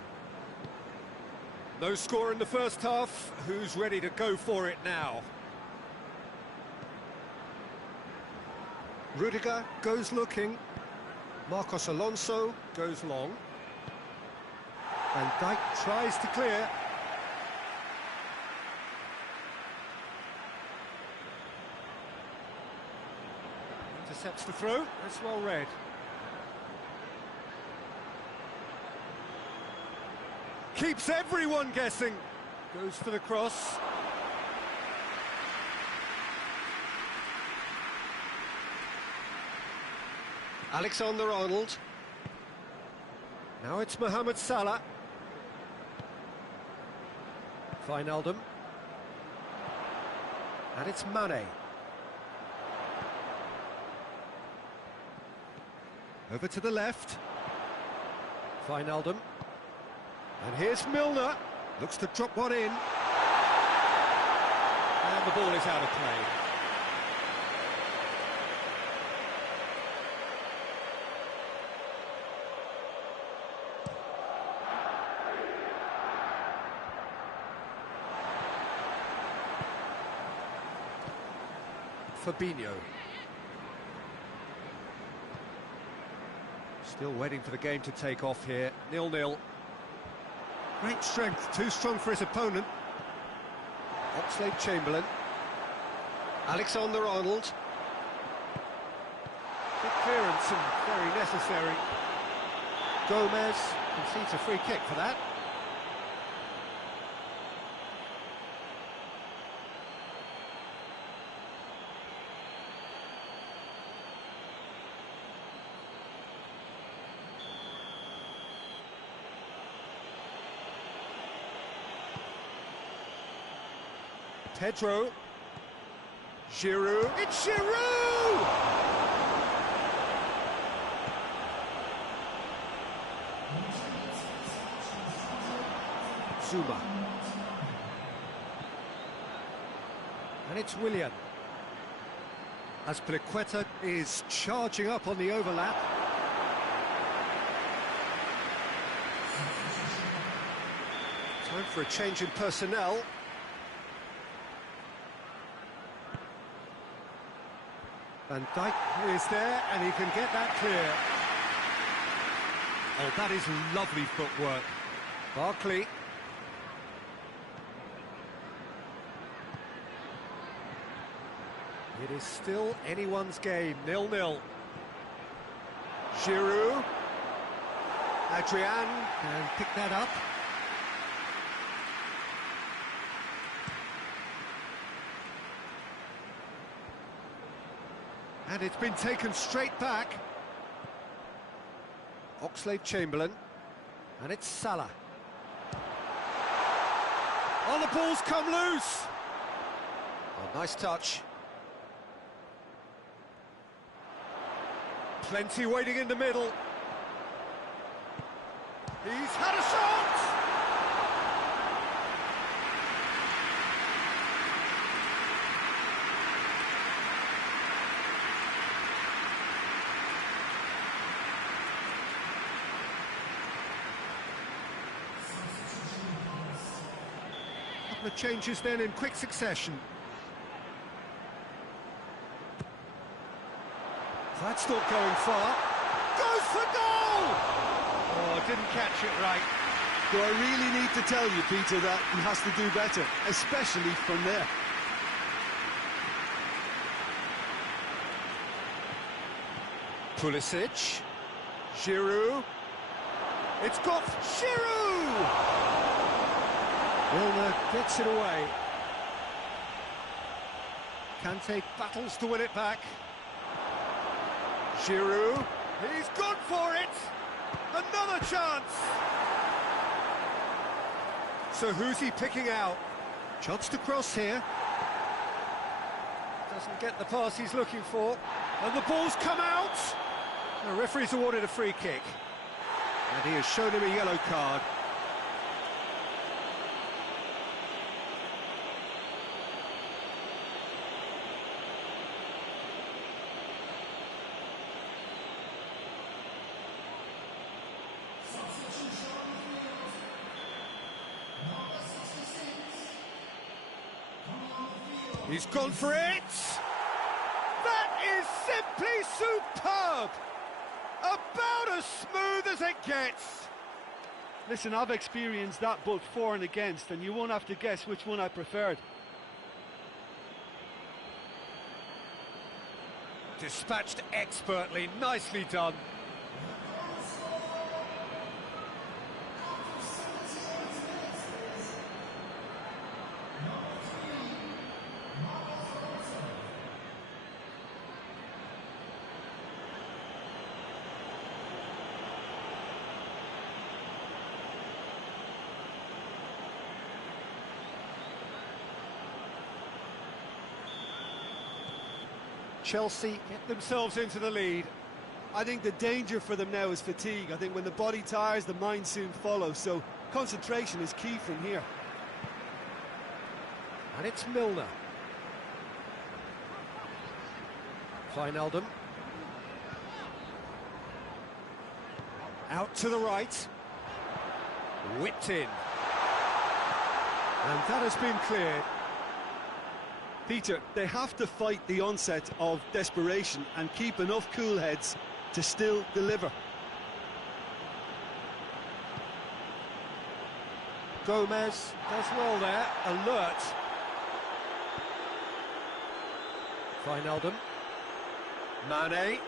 No score in the first half. Who's ready to go for it now? Rudiger goes looking. Marcos Alonso goes long. And Dijk tries to clear. Intercepts the throw. That's well read. Keeps everyone guessing. Goes for the cross. Alexander-Arnold. Now it's Mohamed Salah. Wijnaldum. And it's Mane. Over to the left. Wijnaldum. And here's Milner. Looks to drop one in. And the ball is out of play. Fabinho. Still waiting for the game to take off here. 0-0. Great strength, too strong for his opponent. Oxlade-Chamberlain. Alexander-Arnold. Good clearance and very necessary. Gomez concedes a free kick for that. Pedro. Giroud. It's Giroud! Zuma. And it's Willian. Azpilicueta is charging up on the overlap. Time for a change in personnel. Van Dijk is there, and he can get that clear. Oh, that is lovely footwork. Barkley. It is still anyone's game, 0-0. Giroud. Adrian can pick that up. And it's been taken straight back. Oxlade-Chamberlain. And it's Salah. Oh, the ball's come loose! Oh, nice touch. Plenty waiting in the middle. He's had a shot! The changes then in quick succession. That's not going far. Goes for goal! Oh, didn't catch it right. Do I really need to tell you, Peter, that he has to do better, especially from there? Pulisic. Giroud. It's got Giroud! Milner gets it away. Kante battles to win it back. Giroud. He's gone for it! Another chance! So who's he picking out? Chance to cross here. Doesn't get the pass he's looking for. And the ball's come out! The referee's awarded a free kick. And he has shown him a yellow card. He's gone for it! That is simply superb! About as smooth as it gets! Listen, I've experienced that both for and against, and you won't have to guess which one I preferred. Dispatched expertly, nicely done. Chelsea get themselves into the lead. I think the danger for them now is fatigue. I think when the body tires, the mind soon follows, so concentration is key from here. And it's Milner. Wijnaldum. Out to the right. Whipped in. And that has been cleared. Peter, they have to fight the onset of desperation and keep enough cool heads to still deliver. Gomez does well there, alert. Wijnaldum. Mane.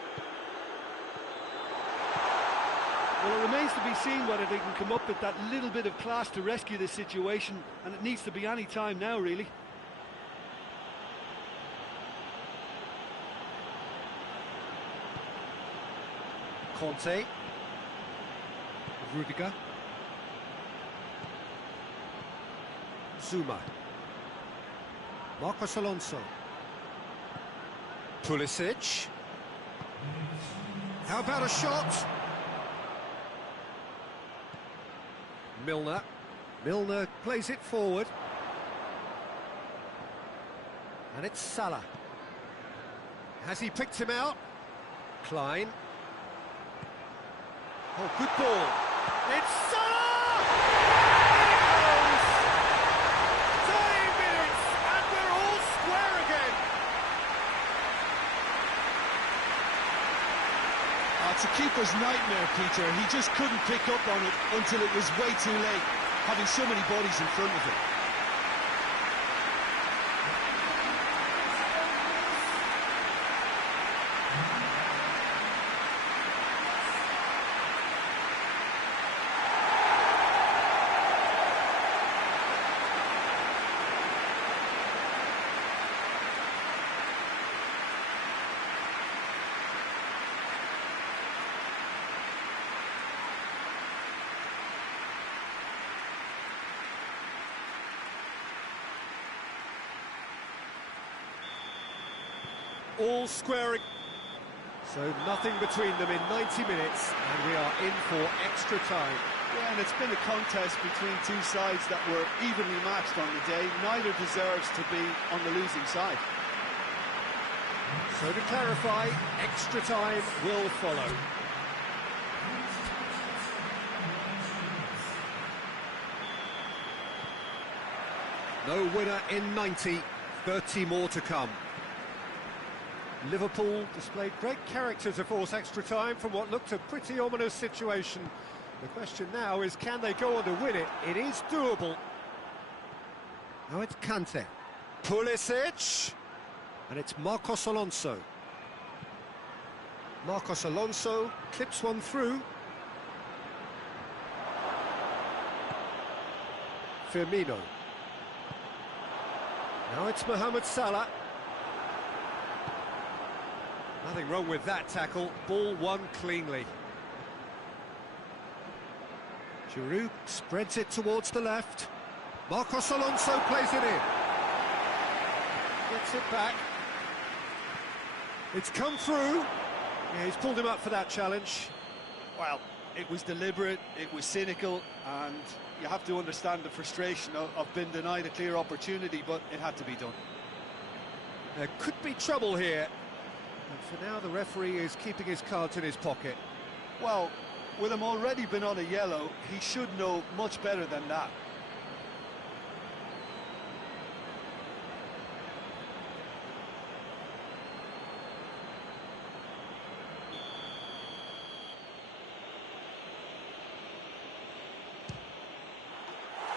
Well, it remains to be seen whether they can come up with that little bit of class to rescue this situation, and it needs to be any time now, really. Conte. Rudiger. Zuma. Marcos Alonso. Pulisic. How about a shot? Milner. Milner plays it forward. And it's Salah. Has he picked him out? Klein. Oh, good ball. It's Salah! It goes! 30 minutes, and we're all square again. It's a keeper's nightmare, Peter. He just couldn't pick up on it until it was way too late, having so many bodies in front of him. All squaring. So nothing between them in 90 minutes, and we are in for extra time. Yeah, and it's been a contest between two sides that were evenly matched on the day. Neither deserves to be on the losing side. So to clarify, extra time will follow. No winner in 90, 30 more to come. Liverpool displayed great character to force extra time from what looked a pretty ominous situation. The question now is, can they go on to win it? It is doable. Now it's Kante. Pulisic. And it's Marcos Alonso. Marcos Alonso clips one through. Firmino. Now it's Mohamed Salah. Nothing wrong with that tackle. Ball won cleanly. Giroud spreads it towards the left. Marcos Alonso plays it in. Gets it back. It's come through. Yeah, he's pulled him up for that challenge. Well, it was deliberate, it was cynical, and you have to understand the frustration of being denied a clear opportunity, but it had to be done. There could be trouble here. And for now, the referee is keeping his cards in his pocket. Well, with him already been on a yellow, he should know much better than that.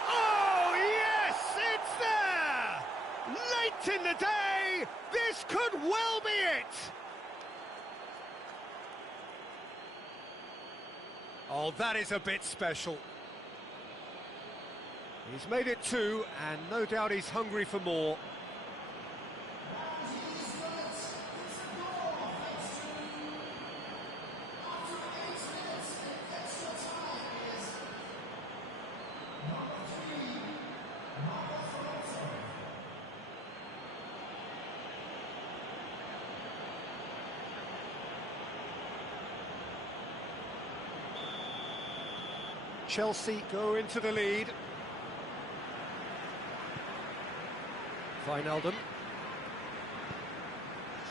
Oh, yes, it's there! Late in the day, this could well be it! Oh, that is a bit special. He's made it two, and no doubt he's hungry for more. Chelsea go into the lead. Wijnaldum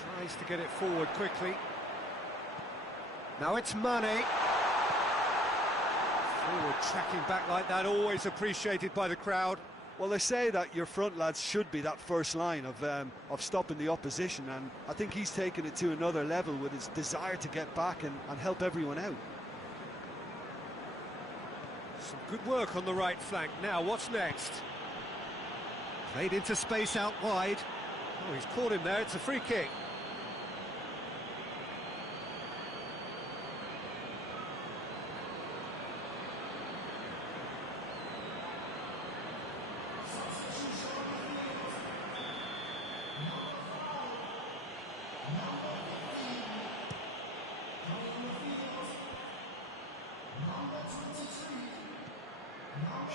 tries to get it forward quickly. Now it's Mane. Forward tracking back like that, always appreciated by the crowd. Well, they say that your front lads should be that first line of stopping the opposition, and I think he's taken it to another level with his desire to get back and help everyone out. Some good work on the right flank. Now, what's next? Played into space out wide. Oh, he's caught him there. It's a free kick.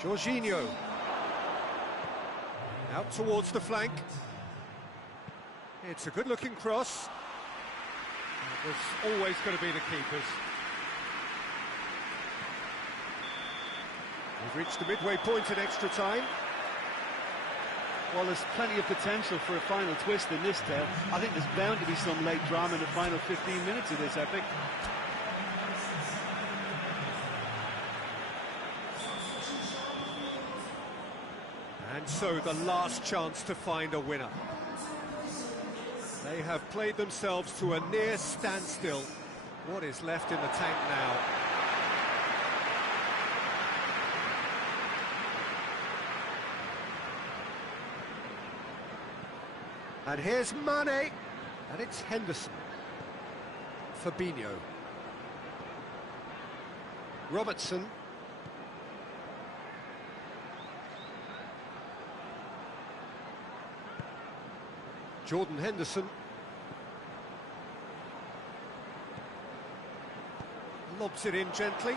Jorginho. Out towards the flank. It's a good-looking cross. It was always going to be the keepers. We've reached the midway point in extra time. Well, there's plenty of potential for a final twist in this tale. I think there's bound to be some late drama in the final 15 minutes of this epic. And so the last chance to find a winner. They have played themselves to a near standstill. What is left in the tank now? And here's Mane, and it's Henderson. Fabinho. Robertson. Jordan Henderson. Lobs it in gently.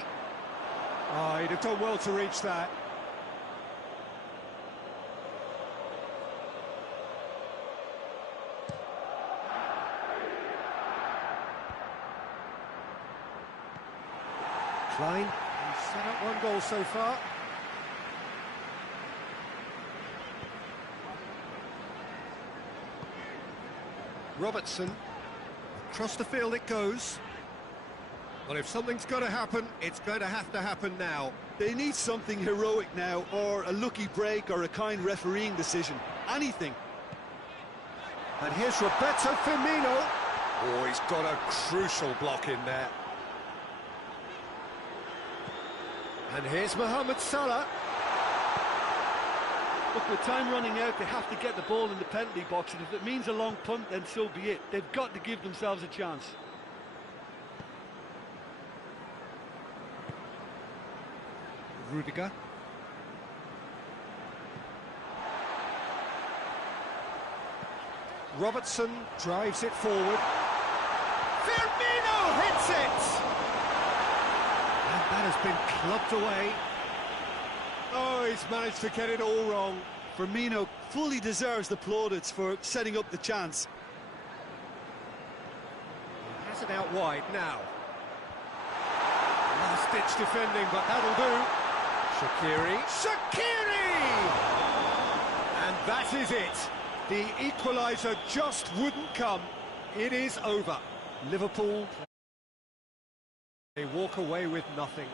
Oh, he'd have done well to reach that. Klein, he's set up one goal so far. Robertson, across the field it goes. Well, if something's got to happen, it's going to happen now. They need something heroic now, or a lucky break, or a kind refereeing decision. Anything. And here's Roberto Firmino. Oh, he's got a crucial block in there. And here's Mohamed Salah. Look, with time running out, they have to get the ball in the penalty box, and if it means a long punt, then so be it. They've got to give themselves a chance. Rudiger. Robertson drives it forward. Firmino hits it! And that has been clubbed away. Oh, he's managed to get it all wrong. Firmino fully deserves the plaudits for setting up the chance. He has it out wide now. Last-ditch defending, but that'll do. Shaqiri. And that is it. The equaliser just wouldn't come. It is over. Liverpool, they walk away with nothing.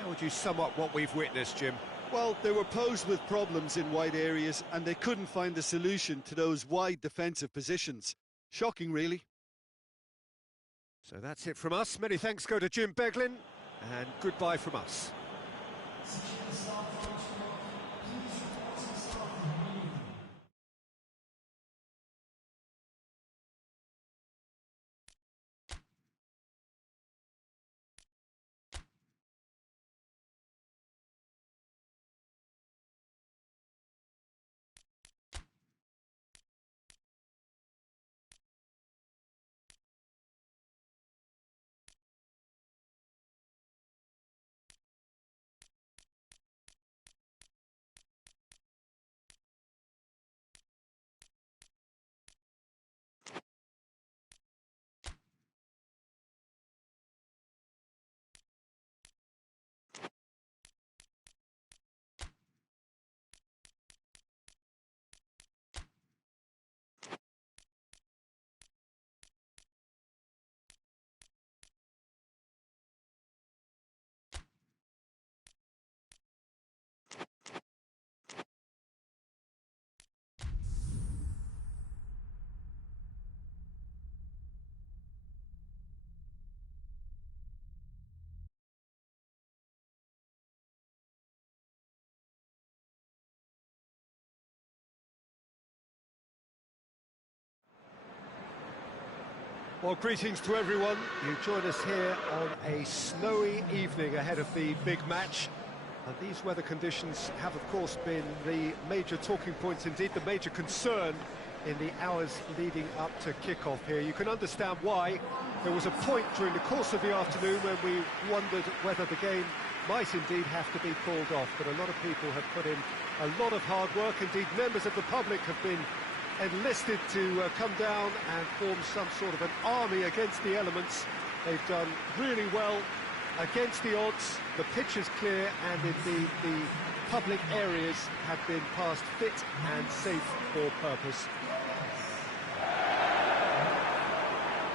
How would you sum up what we've witnessed, Jim? Well, they were posed with problems in wide areas, and they couldn't find the solution to those wide defensive positions. Shocking, really. So that's it from us. Many thanks go to Jim Beglin, and goodbye from us. Well, greetings to everyone. You join us here on a snowy evening ahead of the big match. And these weather conditions have, of course, been the major talking points, indeed the major concern in the hours leading up to kick-off here. You can understand why. There was a point during the course of the afternoon when we wondered whether the game might indeed have to be called off, but a lot of people have put in a lot of hard work. Indeed, members of the public have been enlisted to come down and form some sort of an army against the elements. They've done really well against the odds. The pitch is clear, and indeed the public areas have been passed fit and safe for purpose.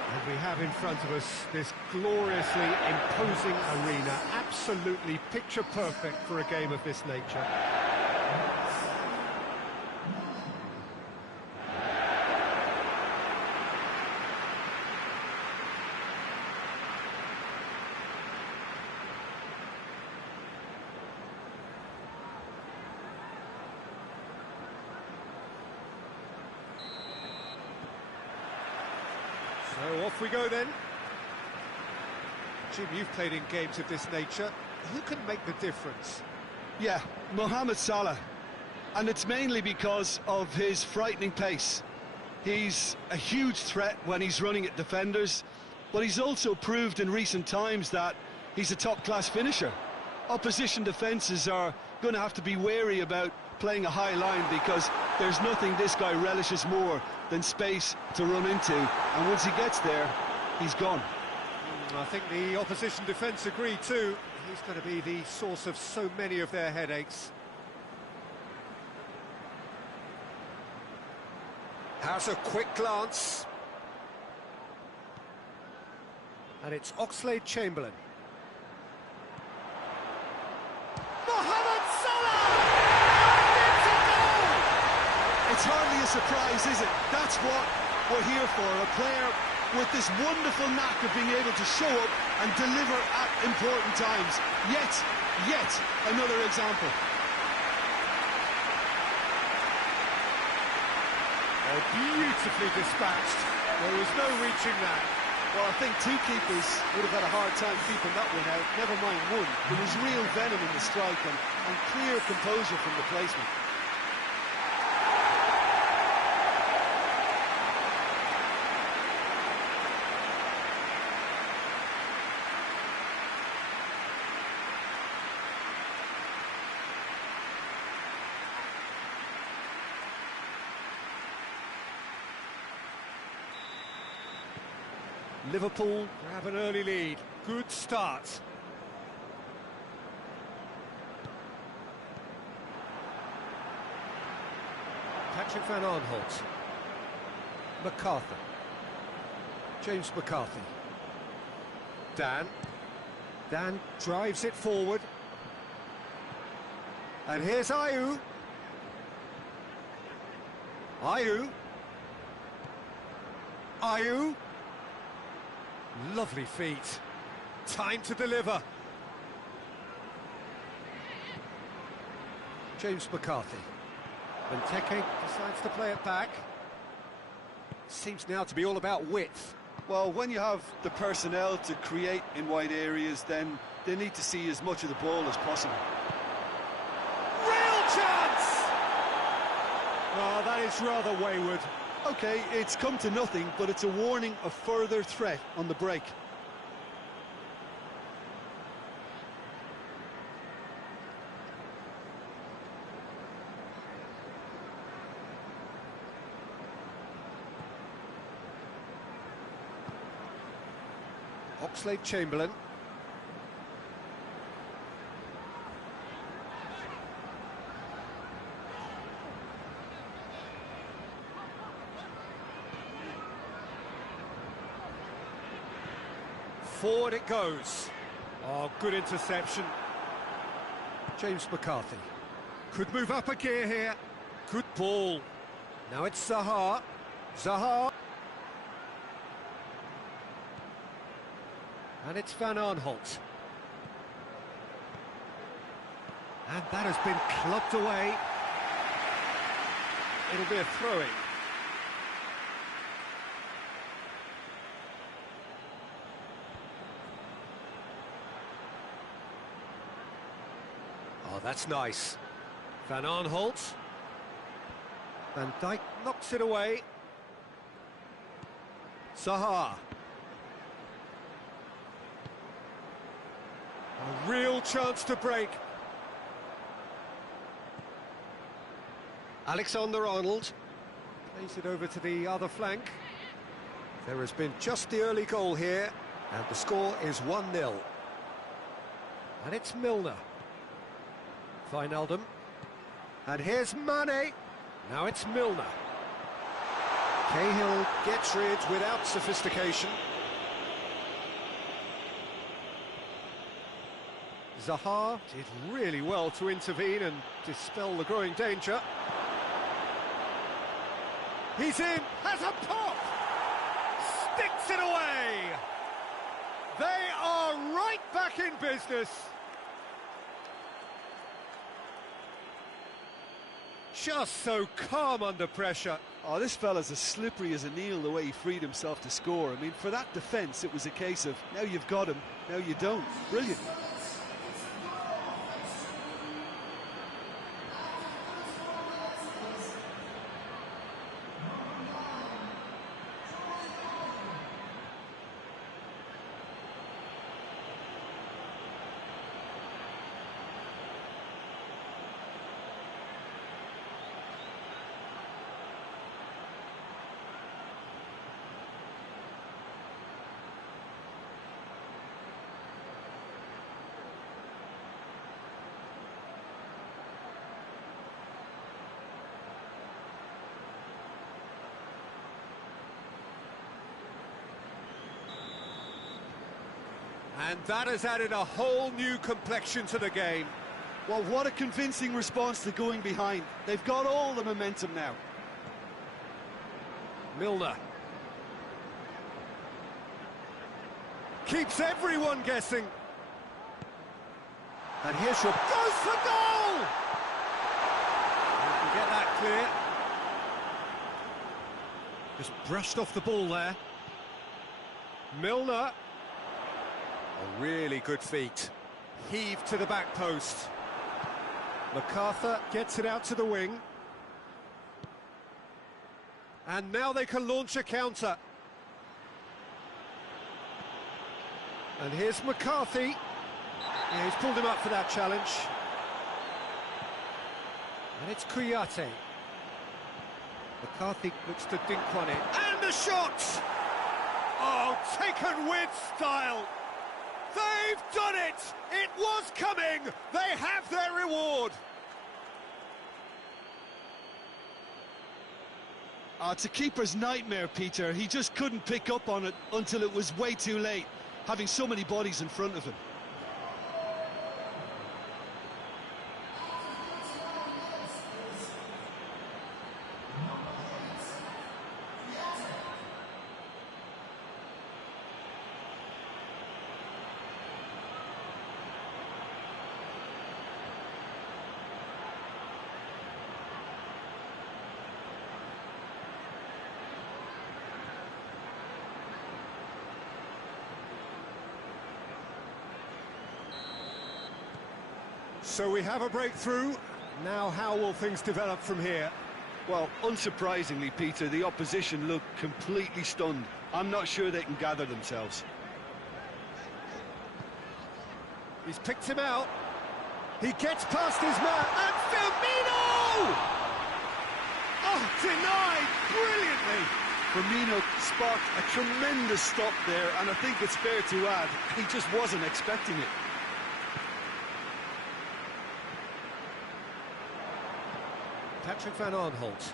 And we have in front of us this gloriously imposing arena, absolutely picture perfect for a game of this nature. So off we go then. Jim, you've played in games of this nature. Who can make the difference? Yeah, Mohamed Salah. And it's mainly because of his frightening pace. He's a huge threat when he's running at defenders, but he's also proved in recent times that he's a top-class finisher. Opposition defences are going to have to be wary about playing a high line, because there's nothing this guy relishes more than space to run into, and once he gets there, he's gone. I think the opposition defence agree too. He's going to be the source of so many of their headaches. Has a quick glance. And it's Oxlade-Chamberlain. Mohamed Salah! It's hardly a surprise, is it? That's what we're here for, a player with this wonderful knack of being able to show up and deliver at important times. Yet another example. Oh, beautifully dispatched. There was no reaching that. Well, I think two keepers would have had a hard time keeping that one out, never mind one. There was real venom in the strike and clear composure from the placement. Liverpool grab an early lead. Good start. Patrick Van Aanholt. McCarthy. James McCarthy. Dan. Dan drives it forward. And here's Ayew. Ayew. Ayew. Lovely feet. Time to deliver. James McCarthy. Benteke decides to play it back. Seems now to be all about width. Well, when you have the personnel to create in wide areas, then they need to see as much of the ball as possible. Real chance! Oh, that is rather wayward. Okay, it's come to nothing, but it's a warning of further threat on the break. Oxlade-Chamberlain. Forward it goes. Oh, good interception. James McCarthy. Could move up a gear here. Good ball. Now it's Zaha. Zaha. And it's Van Aanholt. And that has been clubbed away. It'll be a throw-in. that's nice. Van Aanholt. Van Dijk knocks it away. Zaha. A real chance to break. Alexander-Arnold. Plays it over to the other flank. There has been just the early goal here, and the score is 1-0. And it's Milner. Wijnaldum. And here's Mane. Now it's Milner. Cahill gets rid without sophistication. Zaha did really well to intervene and dispel the growing danger. He's in, has a pop! Sticks it away! They are right back in business. Just so calm under pressure. Oh, this fella's as slippery as a needle the way he freed himself to score. I mean, for that defence, it was a case of, now you've got him, now you don't. Brilliant. And that has added a whole new complexion to the game. Well, what a convincing response to going behind. They've got all the momentum now. Milner. Keeps everyone guessing. And here's your... Goes for goal! You can get that clear. Just brushed off the ball there. Milner. A really good feat. Heave to the back post. MacArthur gets it out to the wing. And now they can launch a counter. And here's McCarthy. Yeah, he's pulled him up for that challenge. And it's Kouyaté. McCarthy looks to dink one in. And the shot! Oh, taken with style. They've done it! It was coming! They have their reward! It's a keeper's nightmare, Peter. He just couldn't pick up on it until it was way too late, having so many bodies in front of him. So we have a breakthrough. Now how will things develop from here? Well, unsurprisingly, Peter, the opposition look completely stunned. I'm not sure they can gather themselves. He's picked him out. He gets past his man, and Firmino! Oh, denied brilliantly. Firmino sparked a tremendous stop there, and I think it's fair to add, he just wasn't expecting it. Patrick Van Aanholt.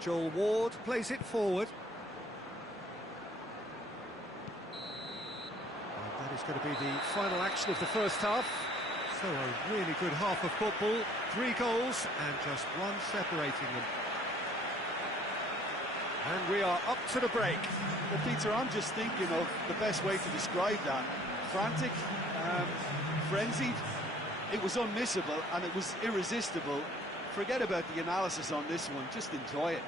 Joel Ward plays it forward. And that is going to be the final action of the first half. So a really good half of football. 3 goals and just one separating them. And we are up to the break. Well, Peter, I'm just thinking of the best way to describe that. Frantic, frenzied. It was unmissable and it was irresistible. Forget about the analysis on this one, just enjoy it.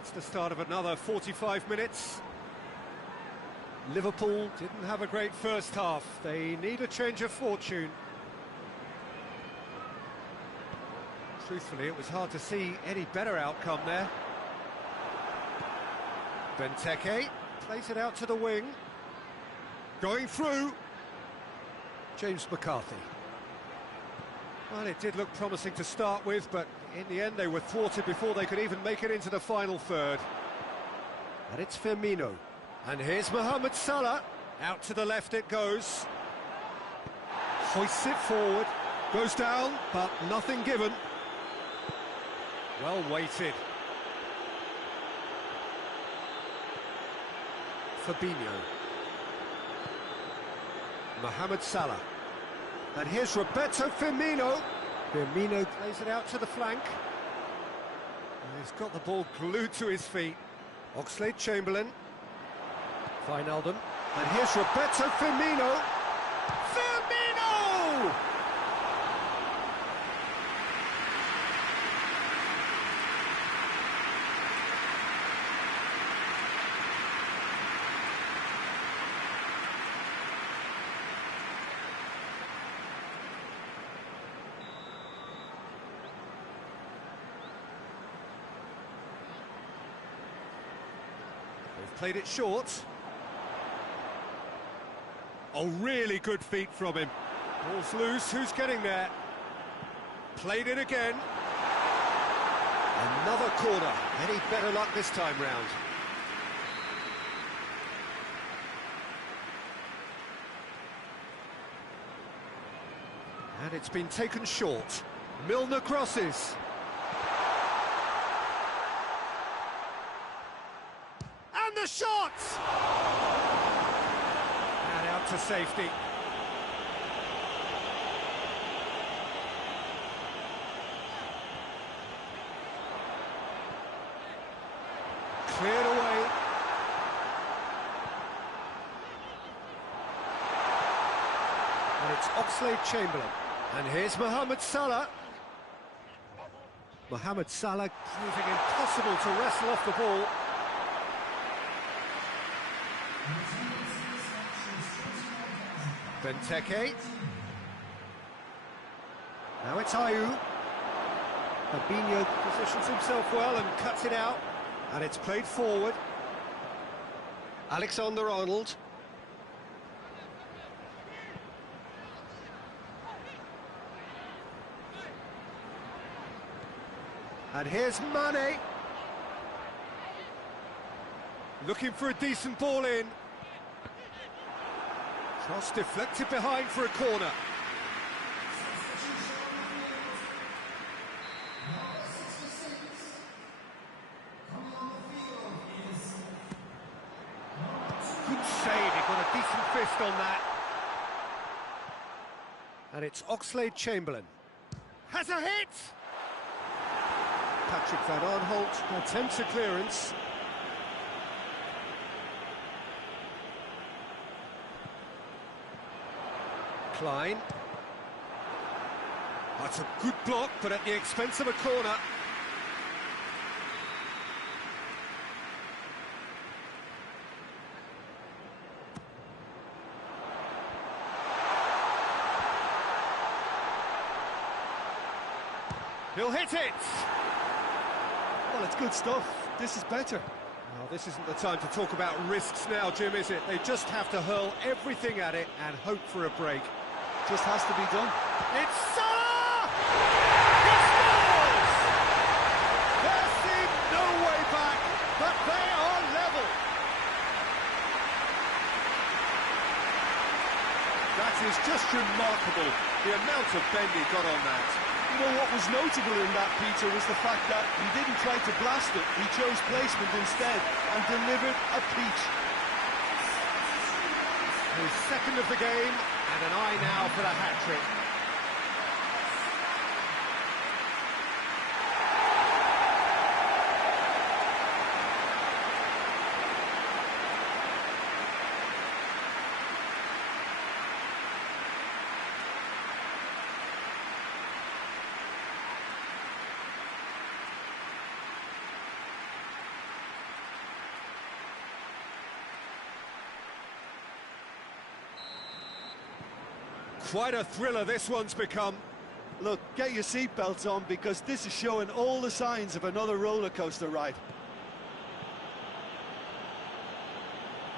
That's the start of another 45 minutes. Liverpool didn't have a great first half. They need a change of fortune. Truthfully, it was hard to see any better outcome there. Benteke plays it out to the wing. Going through. James McCarthy. Well, it did look promising to start with, but in the end they were thwarted before they could even make it into the final third. And it's Firmino. And here's Mohamed Salah. Out to the left it goes. Hoists it forward. Goes down, but nothing given. Well weighted. Fabinho. Mohamed Salah. And here's Roberto Firmino. Firmino plays it out to the flank. And he's got the ball glued to his feet. Oxlade-Chamberlain. Wijnaldum. And here's Roberto Firmino. Firmino! They've played it short. Oh, really good feet from him. Ball's loose, who's getting there? Played it again. Another corner. Any better luck this time round? And it's been taken short. Milner crosses. And the shot! And out to safety. Cleared away. And it's Oxlade-Chamberlain. And here's Mohamed Salah. Mohamed Salah proving impossible to wrestle off the ball. Benteke. Now it's Ayew. Fabinho positions himself well and cuts it out. And it's played forward. Alexander-Arnold. And here's Mane. Looking for a decent ball in. Cross deflected behind for a corner. Good save, he got a decent fist on that. And it's Oxlade-Chamberlain. Has a hit! Patrick Van Aanholt attempts a clearance. Klein. That's a good block, but at the expense of a corner. He'll hit it! Well, it's good stuff. This is better. Well, this isn't the time to talk about risks now, Jim, is it? They just have to hurl everything at it and hope for a break. Just has to be done. It's Salah! He scores! There seemed no way back, but they are level. That is just remarkable, the amount of bend he got on that. You know, what was notable in that, Peter, was the fact that he didn't try to blast it. He chose placement instead and delivered a peach. His second of the game, and an eye now for the hat-trick. Quite a thriller this one's become. Look, get your seatbelts on, because this is showing all the signs of another roller coaster ride.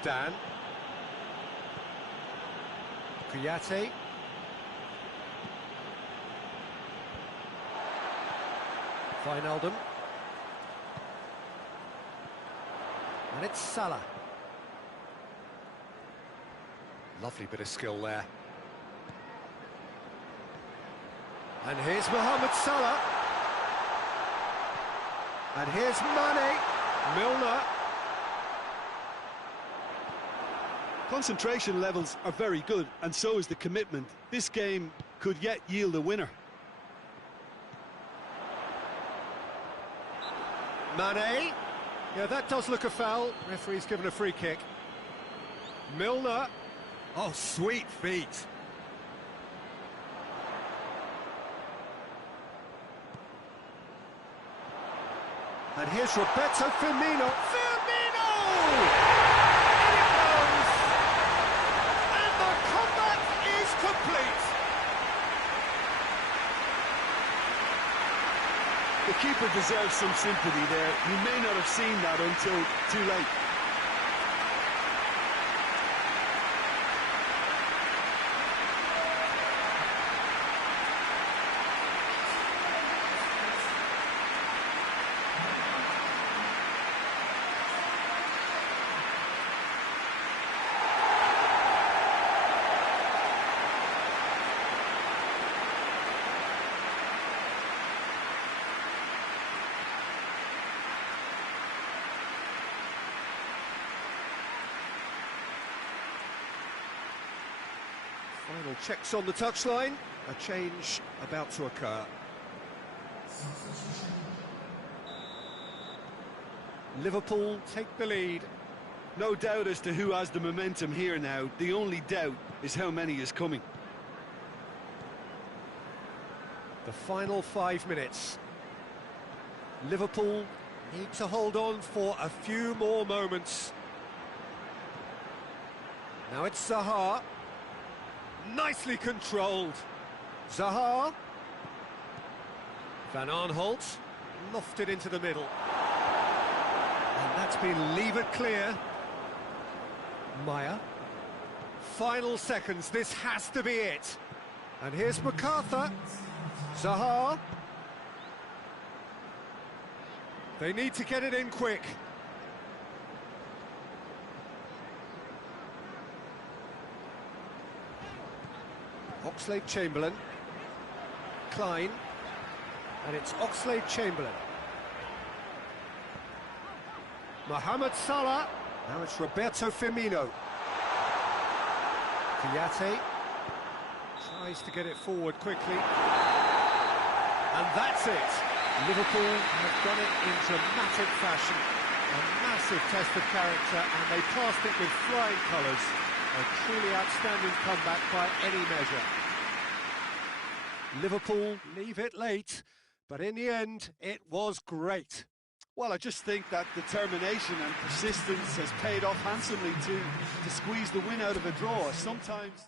Dan. Pjanić. Wijnaldum. And it's Salah. Lovely bit of skill there. And here's Mohamed Salah. And here's Mane. Milner. Concentration levels are very good, and so is the commitment. This game could yet yield a winner. Mane. Yeah, that does look a foul. Referee's given a free kick. Milner. Oh, sweet feet. And here's Roberto Firmino. Firmino! In it goes! And the comeback is complete. The keeper deserves some sympathy there. He may not have seen that until too late. Final checks on the touchline. A change about to occur. Liverpool take the lead. No doubt as to who has the momentum here now. The only doubt is how many is coming. The final 5 minutes. Liverpool need to hold on for a few more moments. Now it's Zaha. Nicely controlled. Zaha. Van Aanholt. Lofted into the middle. And that's been levered clear. Maya. Final seconds, this has to be it. And here's MacArthur. Zaha. They need to get it in quick. Oxlade-Chamberlain. Klein. And it's Oxlade-Chamberlain. Mohamed Salah. Now it's Roberto Firmino. Pjanić tries to get it forward quickly. And that's it. Liverpool have done it in dramatic fashion. A massive test of character, and they passed it with flying colours. A truly outstanding comeback by any measure. Liverpool leave it late, but in the end, it was great. Well, I just think that determination and persistence has paid off handsomely to squeeze the win out of a draw. Sometimes...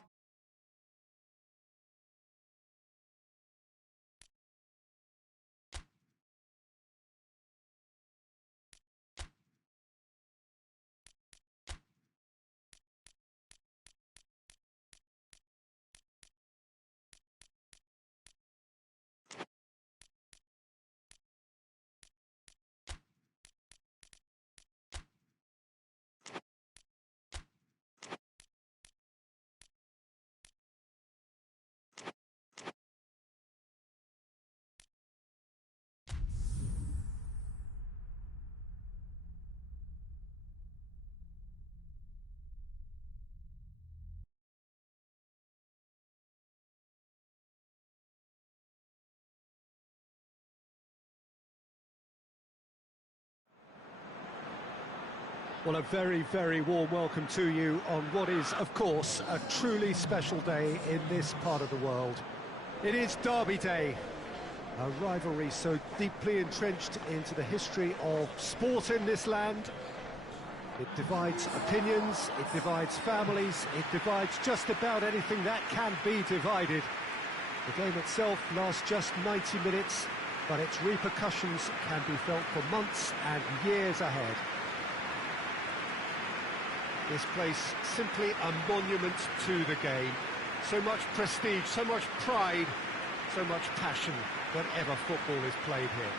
Well, a very, very warm welcome to you on what is, of course, a truly special day in this part of the world. It is Derby Day, a rivalry so deeply entrenched into the history of sport in this land. It divides opinions, it divides families, it divides just about anything that can be divided. The game itself lasts just 90 minutes, but its repercussions can be felt for months and years ahead. This place simply a monument to the game. So much prestige, so much pride, so much passion whenever football is played here.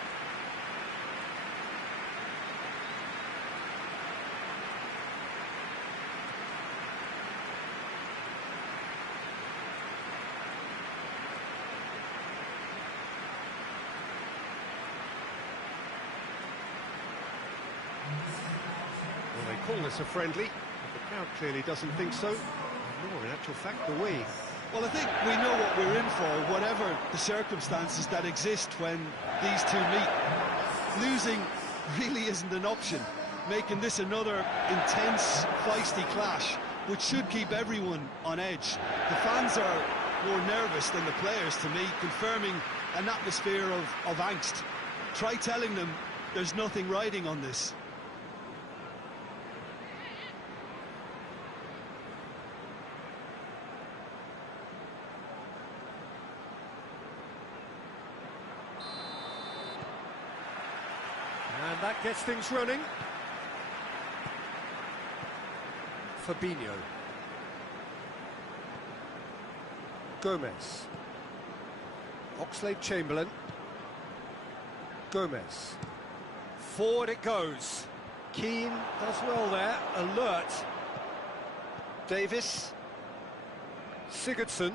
Well, they call this a friendly, but the crowd clearly doesn't think so, nor in actual fact do we. Well, I think we know what we're in for, whatever the circumstances that exist when these two meet. Losing really isn't an option, making this another intense, feisty clash, which should keep everyone on edge. The fans are more nervous than the players, to me, confirming an atmosphere of angst. Try telling them there's nothing riding on this. And that gets things running. Fabinho. Gomez. Oxlade-Chamberlain. Gomez. Forward it goes. Keane does well there, alert. Davis. Sigurdsson.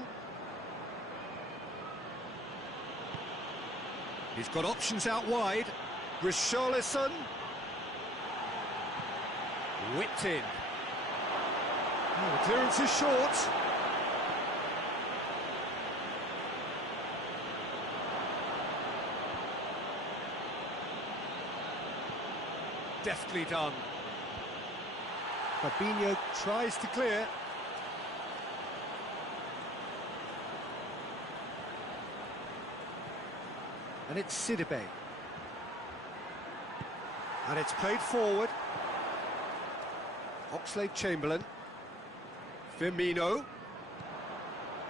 He's got options out wide. Richarlison. Whipped in. Oh, the clearance is short. Deftly done. Fabinho tries to clear. And it's Sidibe. And it's played forward. Oxlade-Chamberlain. Firmino.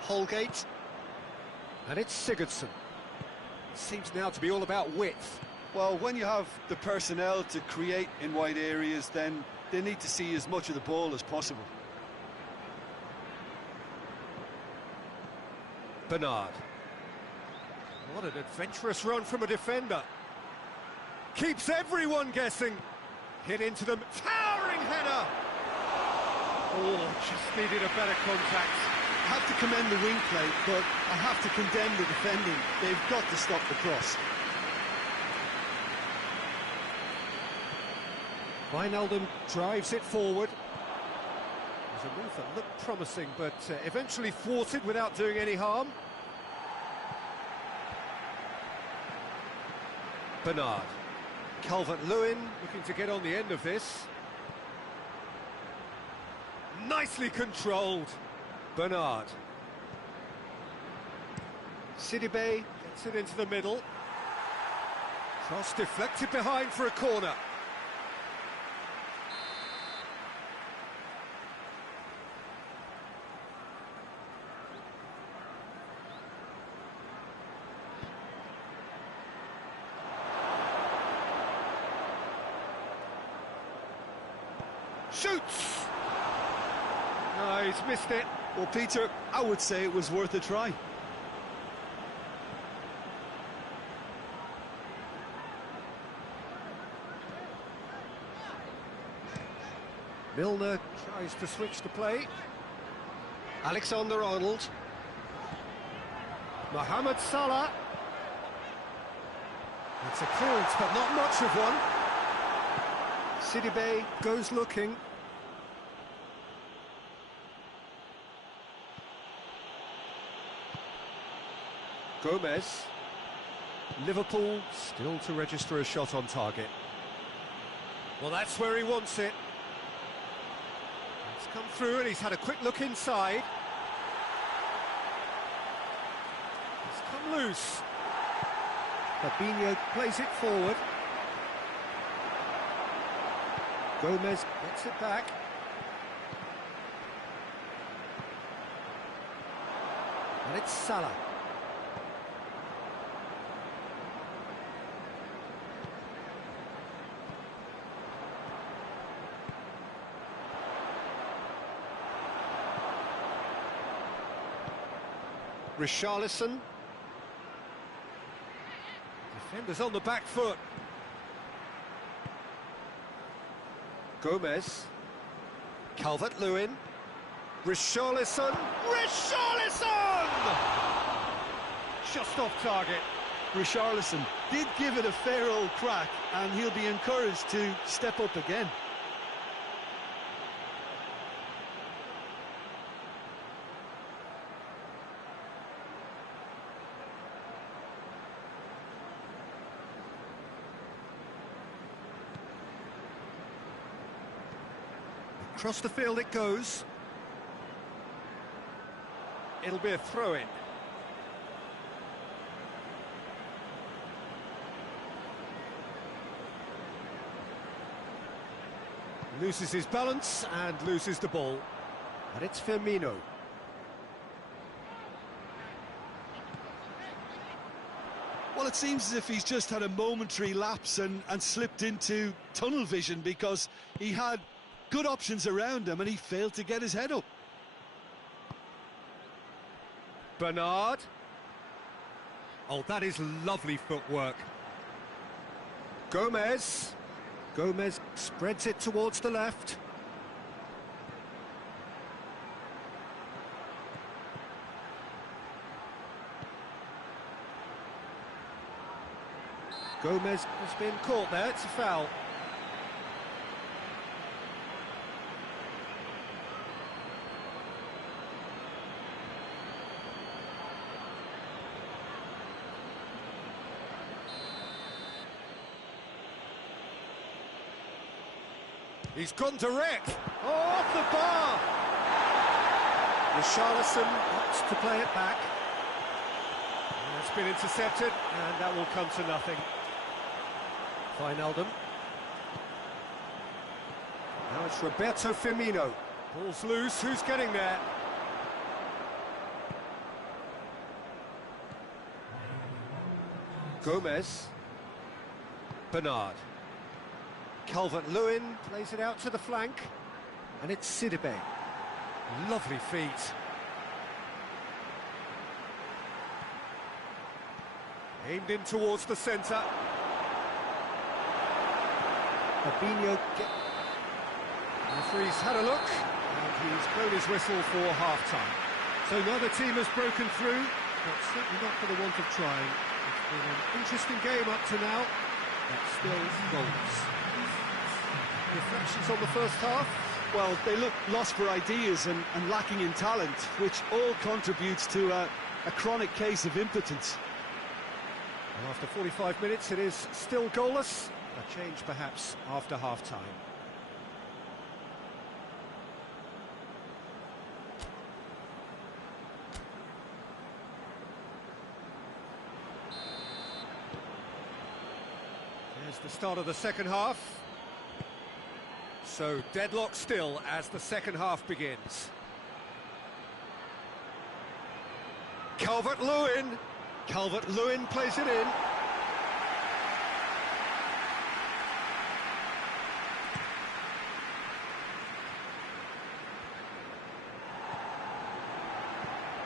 Holgate. And it's Sigurdsson. Seems now to be all about width. Well, when you have the personnel to create in wide areas, then they need to see as much of the ball as possible. Bernard. What an adventurous run from a defender. Keeps everyone guessing. Hit into them. Towering header. Oh, just needed a better contact. I have to commend the wing play, but I have to condemn the defending. They've got to stop the cross. Wijnaldum drives it forward. It was a move that looked promising, but eventually thwarted without doing any harm. Bernard. Calvert-Lewin looking to get on the end of this. Nicely controlled. Bernard. Sidibe gets it into the middle. Cross deflected behind for a corner. Shoots! No, he's missed it. Well, Peter, I would say it was worth a try. Milner tries to switch the play. Alexander-Arnold. Mohamed Salah. It's a clearance, but not much of one. Sidibe goes looking. Gomez. Liverpool still to register a shot on target. Well, that's where he wants it. It's come through and he's had a quick look inside. It's come loose. Fabinho plays it forward. Gomez gets it back. And it's Salah. Richarlison. Defenders on the back foot. Gomez. Calvert-Lewin. Richarlison. Richarlison! Just off target. Richarlison did give it a fair old crack, and he'll be encouraged to step up again. Across the field it goes. It'll be a throw-in. Loses his balance and loses the ball. And it's Firmino. Well, it seems as if he's just had a momentary lapse and slipped into tunnel vision, because he had good options around him and he failed to get his head up. Bernard. Oh, that is lovely footwork. Gomez. Gomez spreads it towards the left. Gomez has been caught there, it's a foul. He's gone direct. Oh, off the bar. Richarlison opts to play it back. And it's been intercepted, and that will come to nothing. Wijnaldum. Now it's Roberto Firmino. Ball's loose, who's getting there? Gomez. Bernard. Calvert-Lewin plays it out to the flank, and it's Sidibe. Lovely feet. Aimed in towards the centre. Fabinho the referee's had a look, and he's blown his whistle for half-time. So neither team has broken through, but certainly not for the want of trying. It's been an interesting game up to now, but still goals. Reflections on the first half? Well, they look lost for ideas and lacking in talent, which all contributes to a chronic case of impotence. And after 45 minutes, it is still goalless. A change, perhaps, after half-time. There's the start of the second half. So, deadlock still as the second half begins. Calvert-Lewin. Calvert-Lewin plays it in.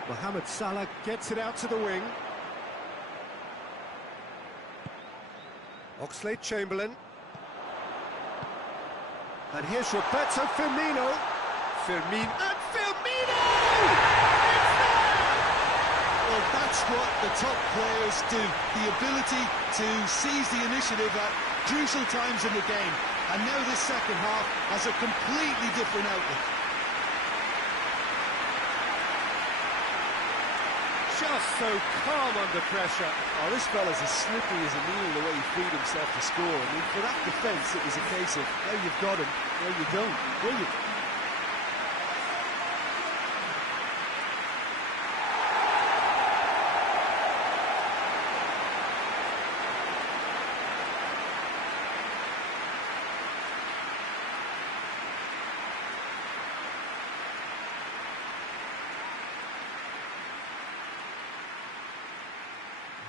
Mohamed Salah gets it out to the wing. Oxlade-Chamberlain. And here's Roberto Firmino. Firmino. And Firmino! It's there! Well, that's what the top players do. The ability to seize the initiative at crucial times in the game. And now this second half has a completely different outlook. Just so calm under pressure. Oh, this fella's as slippery as a needle the way he freed himself to score. I mean, for that defence, it was a case of, well, you've got him, well, you don't. Brilliant.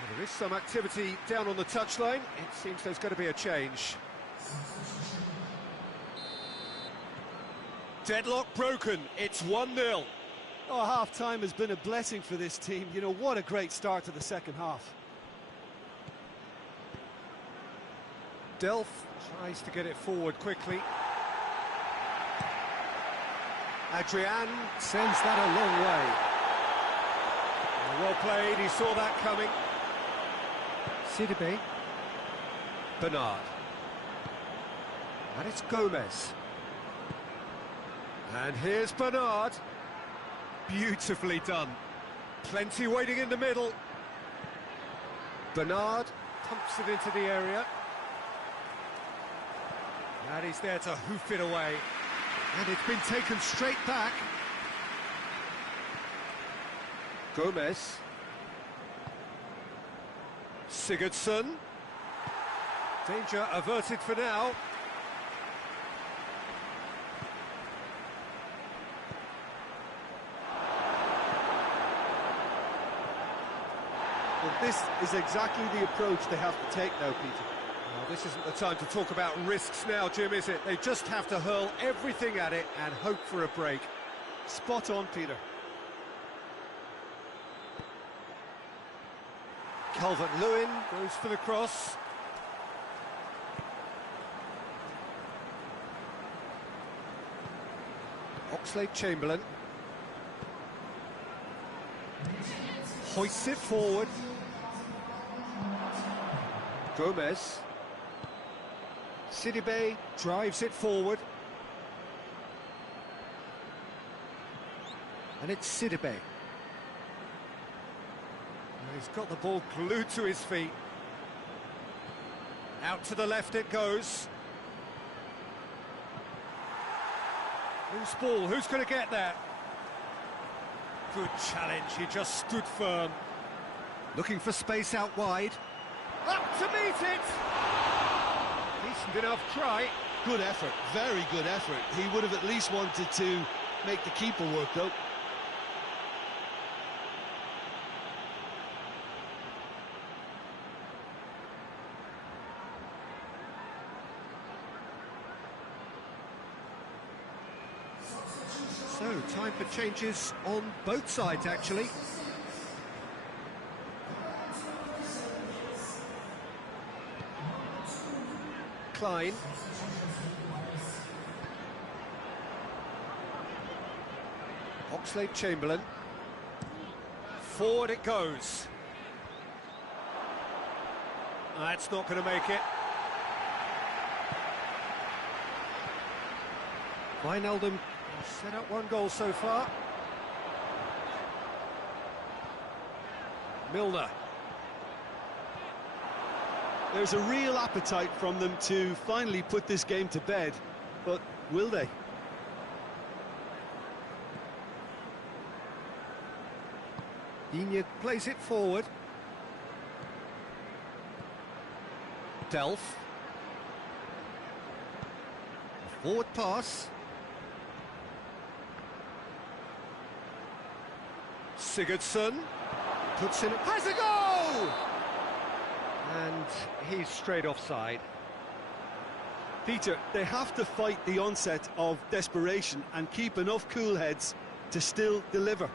Well, there is some activity down on the touchline. It seems there's going to be a change. Deadlock broken. It's 1-0. Oh, half-time has been a blessing for this team. You know, what a great start to the second half. Delph tries to get it forward quickly. Adrian sends that a long way. Well played, he saw that coming. Sidibe. Bernard. And it's Gomez. And here's Bernard. Beautifully done. Plenty waiting in the middle. Bernard pumps it into the area. And he's there to hoof it away. And it's been taken straight back. Gomez. Sigurdsson. Danger averted for now. Well, this is exactly the approach they have to take now, Peter. Well, this isn't the time to talk about risks now, Jim, is it? They just have to hurl everything at it and hope for a break. Spot on, Peter. Calvert-Lewin goes for the cross. Oxlade-Chamberlain. Hoists it forward. Gomez. Sidibe drives it forward. And it's Sidibe. He's got the ball glued to his feet. Out to the left it goes. Who's ball? Who's going to get there? Good challenge, he just stood firm. Looking for space out wide. Up to meet it! Decent enough try. Good effort, very good effort. He would have at least wanted to make the keeper work, though. So, time for changes on both sides, actually. Klein. Oxlade-Chamberlain. Forward it goes. That's not going to make it. Wijnaldum set up one goal so far. Milner. There's a real appetite from them to finally put this game to bed, but will they? Digne plays it forward. Delph. A forward pass. Sigurdsson puts in, has a goal! And he's straight offside. Peter, they have to fight the onset of desperation and keep enough cool heads to still deliver.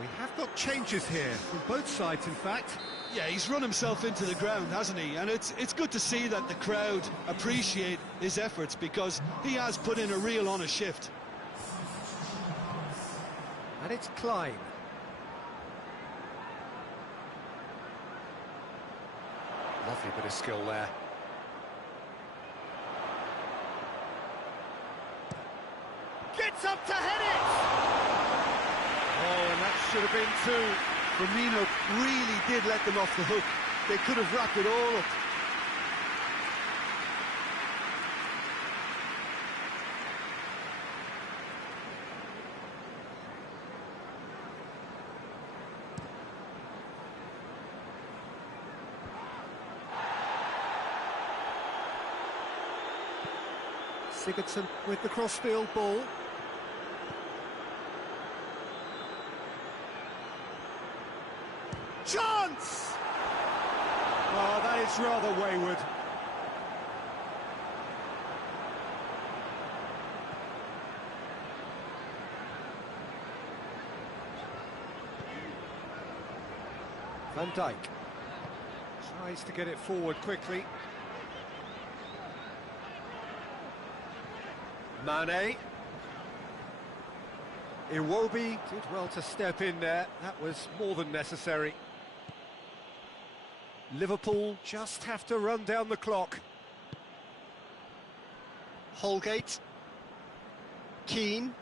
We have got changes here from both sides, in fact. Yeah, he's run himself into the ground, hasn't he? And it's good to see that the crowd appreciate his efforts, because he has put in a real honest shift. And it's Klein. Lovely bit of skill there. Gets up to head it! Oh, and that should have been two. Firmino really did let them off the hook. They could have wrapped it all up. Sigurdsson with the crossfield ball. chance! Oh, that is rather wayward. Van Dijk tries to get it forward quickly. Mane. Iwobi did well to step in there. That was more than necessary. Liverpool just have to run down the clock. Holgate. Keane.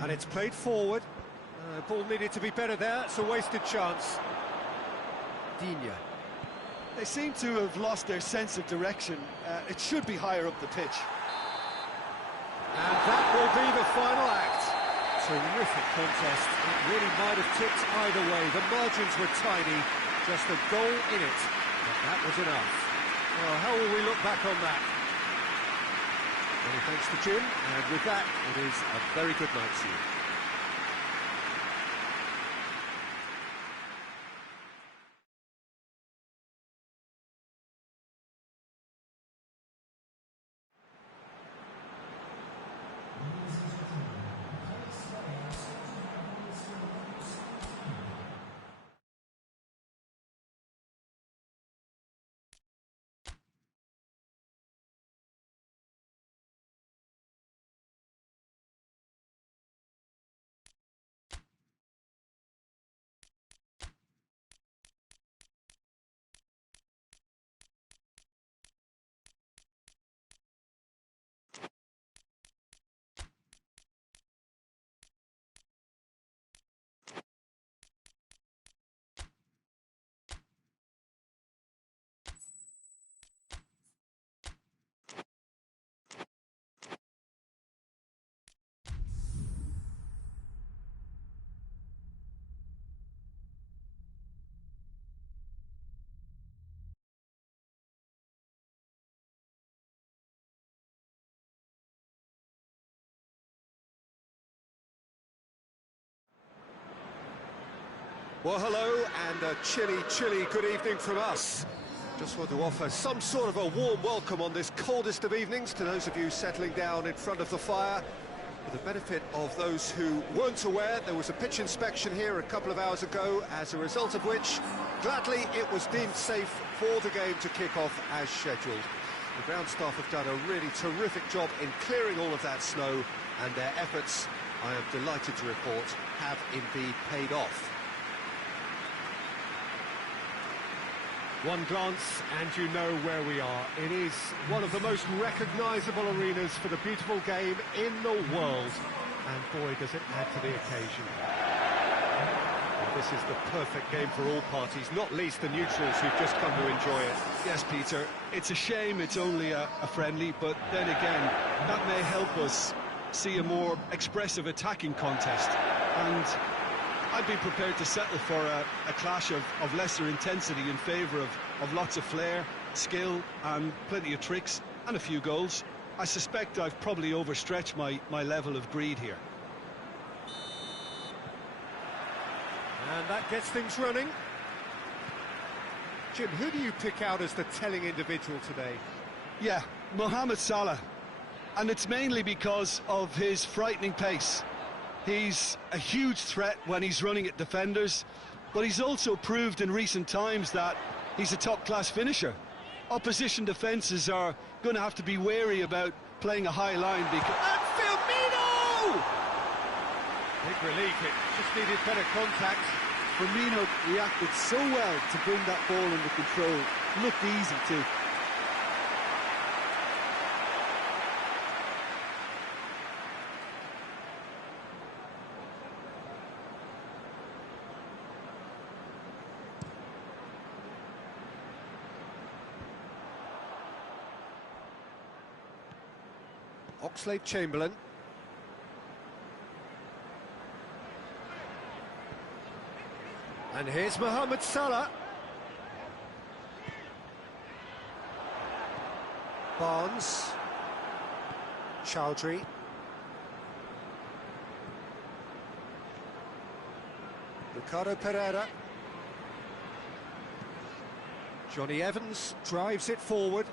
And it's played forward. Ball needed to be better there. It's a wasted chance. Digne. They seem to have lost their sense of direction. It should be higher up the pitch. And that will be the final act. Terrific contest. It really might have tipped either way. The margins were tiny, just a goal in it. But that was enough. Well, how will we look back on that? Many thanks to Jim, and with that, it is a very good night to you. Well, hello, and a chilly good evening from us. Just want to offer some sort of a warm welcome on this coldest of evenings to those of you settling down in front of the fire. For the benefit of those who weren't aware, there was a pitch inspection here a couple of hours ago, as a result of which, gladly, it was deemed safe for the game to kick off as scheduled. The ground staff have done a really terrific job in clearing all of that snow, and their efforts, I am delighted to report, have indeed paid off. One glance and you know where we are. It is one of the most recognisable arenas for the beautiful game in the world. And boy, does it add to the occasion. Well, this is the perfect game for all parties, not least the neutrals who've just come to enjoy it. Yes, Peter, it's a shame it's only a friendly, but then again, that may help us see a more expressive attacking contest. And I'd be prepared to settle for a clash of lesser intensity in favour of lots of flair, skill and plenty of tricks and a few goals. I suspect I've probably overstretched my level of greed here. And that gets things running. Jim, who do you pick out as the telling individual today? Yeah, Mohamed Salah. And it's mainly because of his frightening pace. He's a huge threat when he's running at defenders, but he's also proved in recent times that he's a top-class finisher. Opposition defences are going to have to be wary about playing a high line because... And Firmino! Big relief, it just needed better contact. Firmino reacted so well to bring that ball under control. Looked easy too. Oxlade-Chamberlain. And here's Mohamed Salah. Barnes. Chowdhury. Ricardo Pereira. Johnny Evans drives it forward.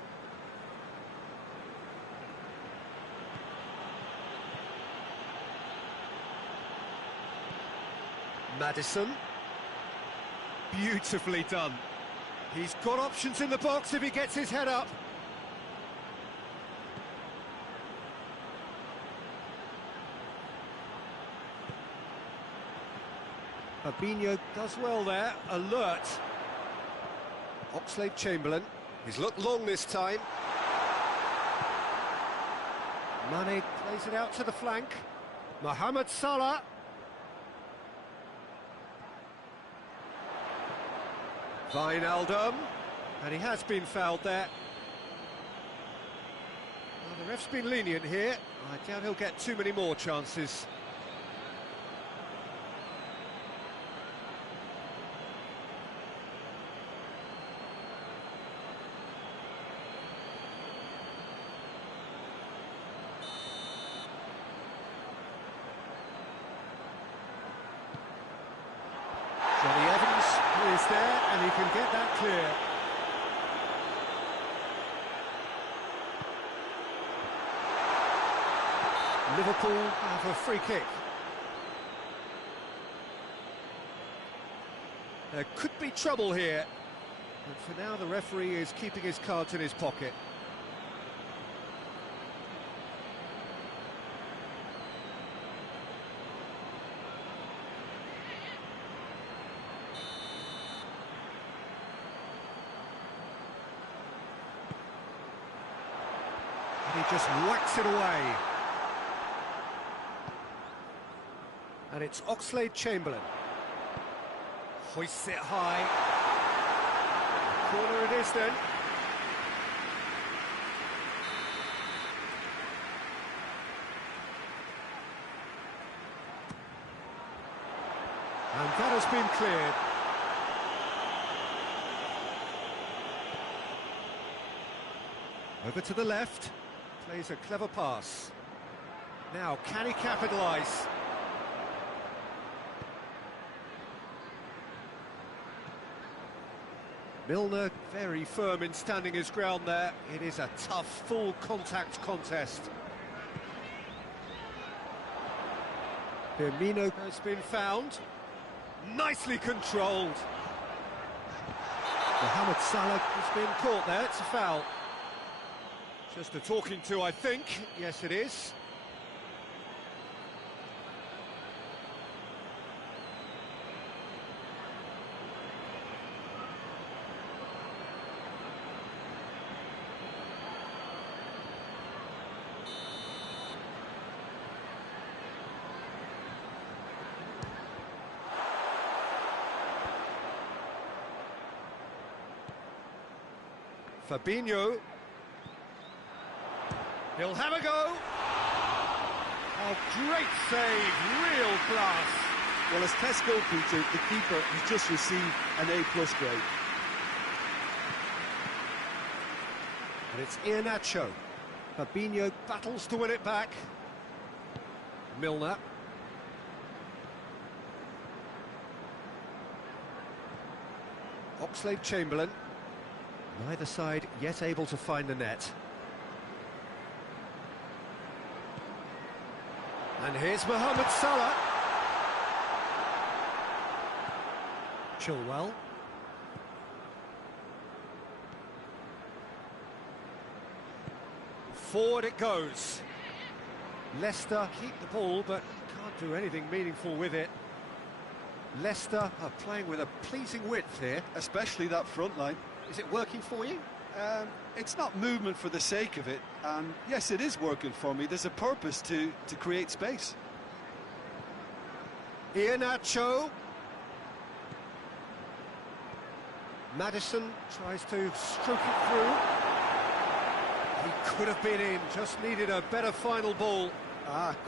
Maddison. Beautifully done. He's got options in the box if he gets his head up. Fabinho does well there, alert. Oxlade-Chamberlain, he's looked long this time. Mane plays it out to the flank. Mohamed Salah. Wijnaldum, and he has been fouled there. Well, the ref's been lenient here. I doubt he'll get too many more chances. Johnny Evans is there, and he can get that clear. Liverpool have a free kick. There could be trouble here, but for now the referee is keeping his cards in his pocket. He just whacks it away. And it's Oxlade-Chamberlain. Hoists it high. Corner it is then. And that has been cleared. Over to the left. Plays a clever pass. Now, can he capitalise? Milner very firm in standing his ground there. It is a tough, full-contact contest. Firmino has been found. Nicely controlled. Mohamed Salah has been caught there. It's a foul. Just a talking to, I think. Yes, it is. Fabinho. He'll have a go. Oh, great save, real class. Well, as tests go, Peter, the keeper has just received an A+ grade. And it's Iheanacho. Fabinho battles to win it back. Milner. Oxlade-Chamberlain. Neither side yet able to find the net. And here's Mohamed Salah. Chilwell. Forward it goes. Leicester keep the ball, but can't do anything meaningful with it. Leicester are playing with a pleasing width here. Especially that front line. Is it working for you? It's not movement for the sake of it, and yes, it is working for me. There's a purpose to create space. Iheanacho. Maddison tries to stroke it through. He could have been in, just needed a better final ball.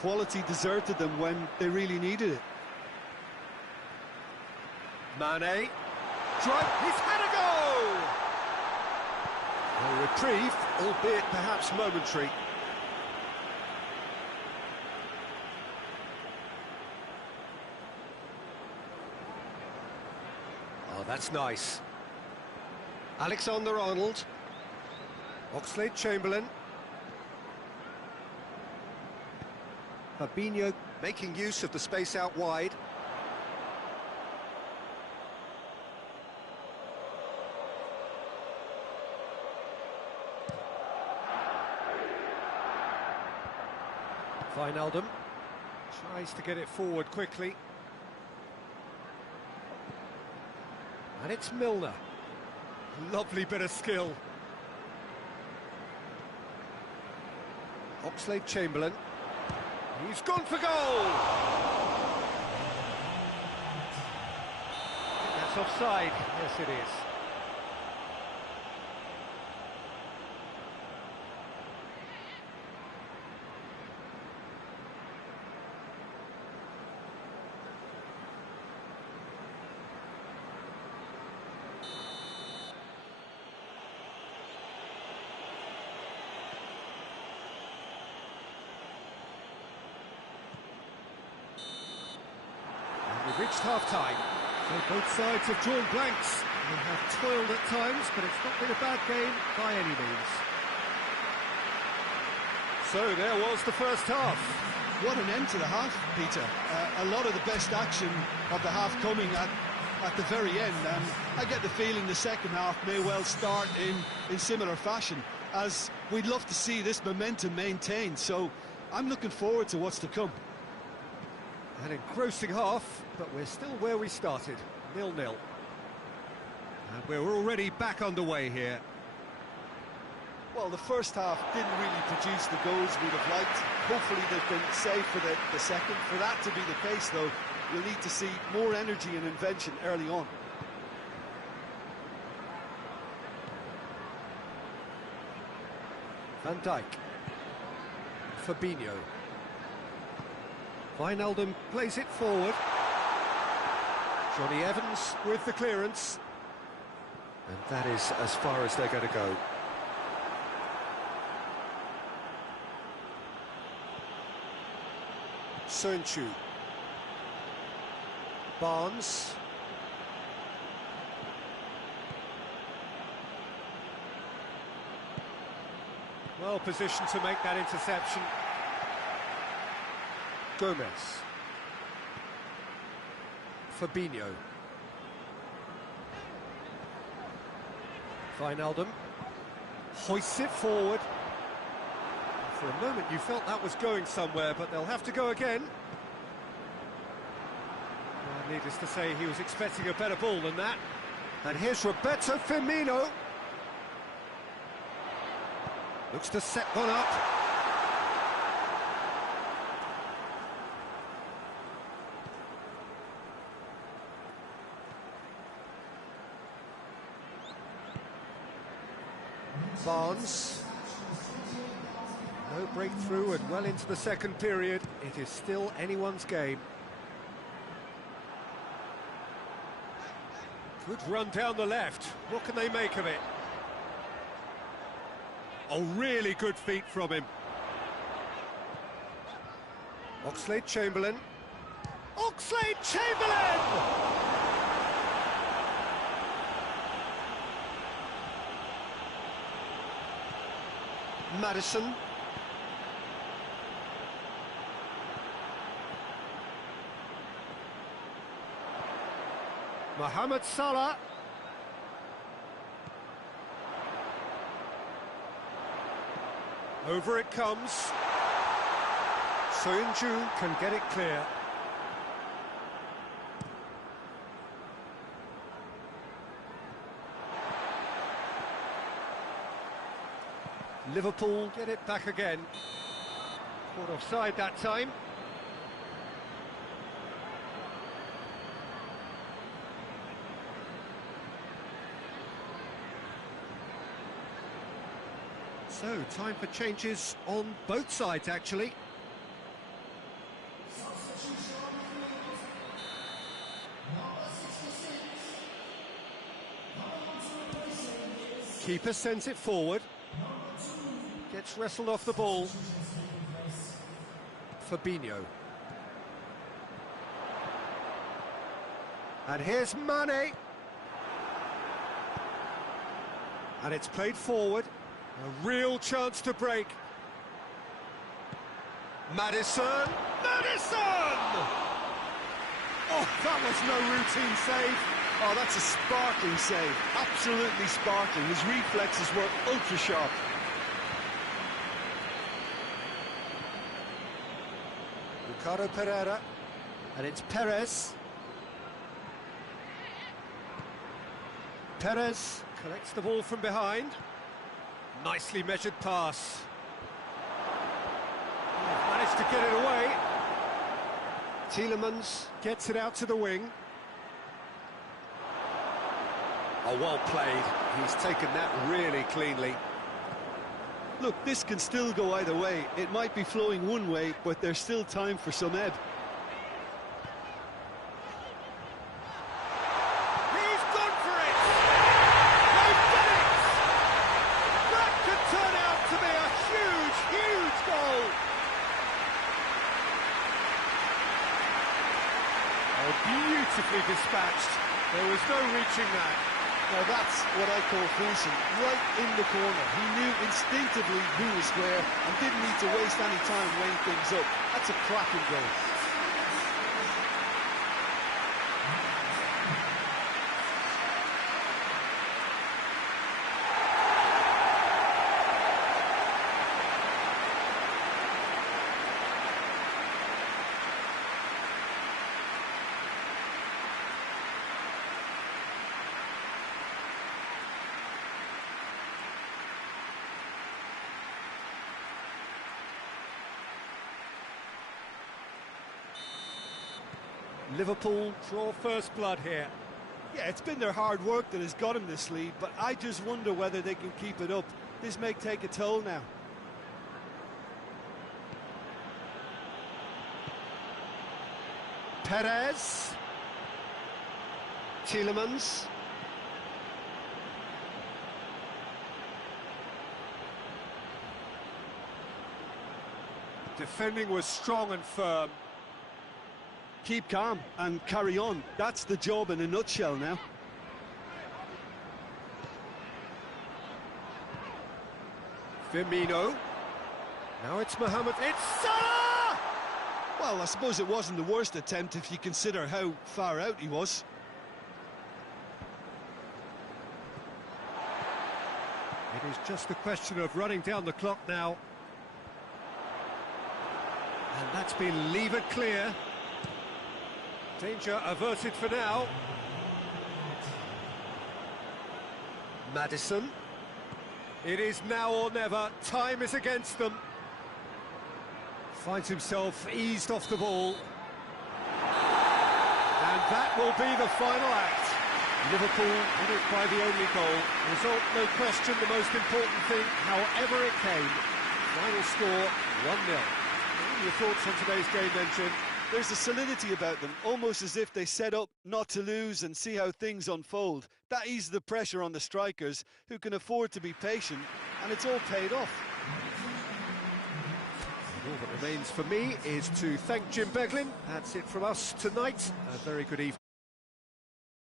Quality deserted them when they really needed it. Mane. Drive, he's had a go! A reprieve, albeit perhaps momentary. that's nice. Alexander-Arnold. Oxlade-Chamberlain. Fabinho making use of the space out wide. Wijnaldum tries to get it forward quickly. And it's Milner. Lovely bit of skill. Oxlade-Chamberlain. He's gone for goal! I think that's offside. Yes, it is. We've reached half-time. So both sides have drawn blanks. They have toiled at times, but it's not been a bad game by any means. So there was the first half. What an end to the half, Peter. A lot of the best action of the half coming at the very end, and I get the feeling the second half may well start in similar fashion, as we'd love to see this momentum maintained, so I'm looking forward to what's to come. An engrossing half, but we're still where we started, 0-0. And we're already back underway here. Well, the first half didn't really produce the goals we'd have liked. Hopefully they've been saved for the second. For that to be the case, though, we'll need to see more energy and invention early on. Van Dijk. Fabinho. Wijnaldum plays it forward. Johnny Evans with the clearance. And that is as far as they're going to go. Soyuncu. Barnes. Well positioned to make that interception. Gomez. Fabinho. Wijnaldum hoists it forward. For a moment you felt that was going somewhere, but they'll have to go again. Well, needless to say, he was expecting a better ball than that. And here's Roberto Firmino. Looks to set one up. Barnes. No breakthrough and well into the second period. It is still anyone's game. Good run down the left. What can they make of it? Oh, really good feet from him. Oxlade-Chamberlain. Oxlade-Chamberlain! Maddison. Mohamed Salah. Over it comes. Soyuncu can get it clear. Liverpool get it back again. Caught offside that time. So, time for changes on both sides, actually. Keeper sends it forward. Gets wrestled off the ball. Fabinho. And here's Mane. And it's played forward. A real chance to break. Maddison! Maddison! Oh, that was no routine save. Oh, that's a sparkling save. Absolutely sparkling. His reflexes were ultra sharp. Ricardo Pereira. And it's Perez. Perez collects the ball from behind. Nicely measured pass. Oh, managed to get it away. Tielemans gets it out to the wing. Oh, well played. He's taken that really cleanly. Look, this can still go either way. It might be flowing one way, but there's still time for some ebb. He's gone for it! They've done it! That could turn out to be a huge, huge goal! Oh, beautifully dispatched. There was no reaching that. Now that's what I call Fulson, right in the corner. He knew instinctively who was where and didn't need to waste any time weighing things up. That's a cracking goal. Liverpool draw first blood here. Yeah, it's been their hard work that has got them this lead, but I just wonder whether they can keep it up. This may take a toll now. Perez. Tielemans. Defending was strong and firm. Keep calm and carry on. That's the job in a nutshell now. Firmino. Now it's Mohamed. It's Salah! Well, I suppose it wasn't the worst attempt if you consider how far out he was. It is just a question of running down the clock now. And that's been levered clear. Danger averted for now. Maddison. It is now or never. Time is against them. Finds himself eased off the ball. And that will be the final act. Liverpool win it by the only goal. Result, no question, the most important thing, however it came. Final score, 1-0. What are your thoughts on today's game then, Jim? There's a solidity about them, almost as if they set up not to lose and see how things unfold. That eases the pressure on the strikers, who can afford to be patient, and it's all paid off. All that remains for me is to thank Jim Beglin. That's it from us tonight. A very good evening.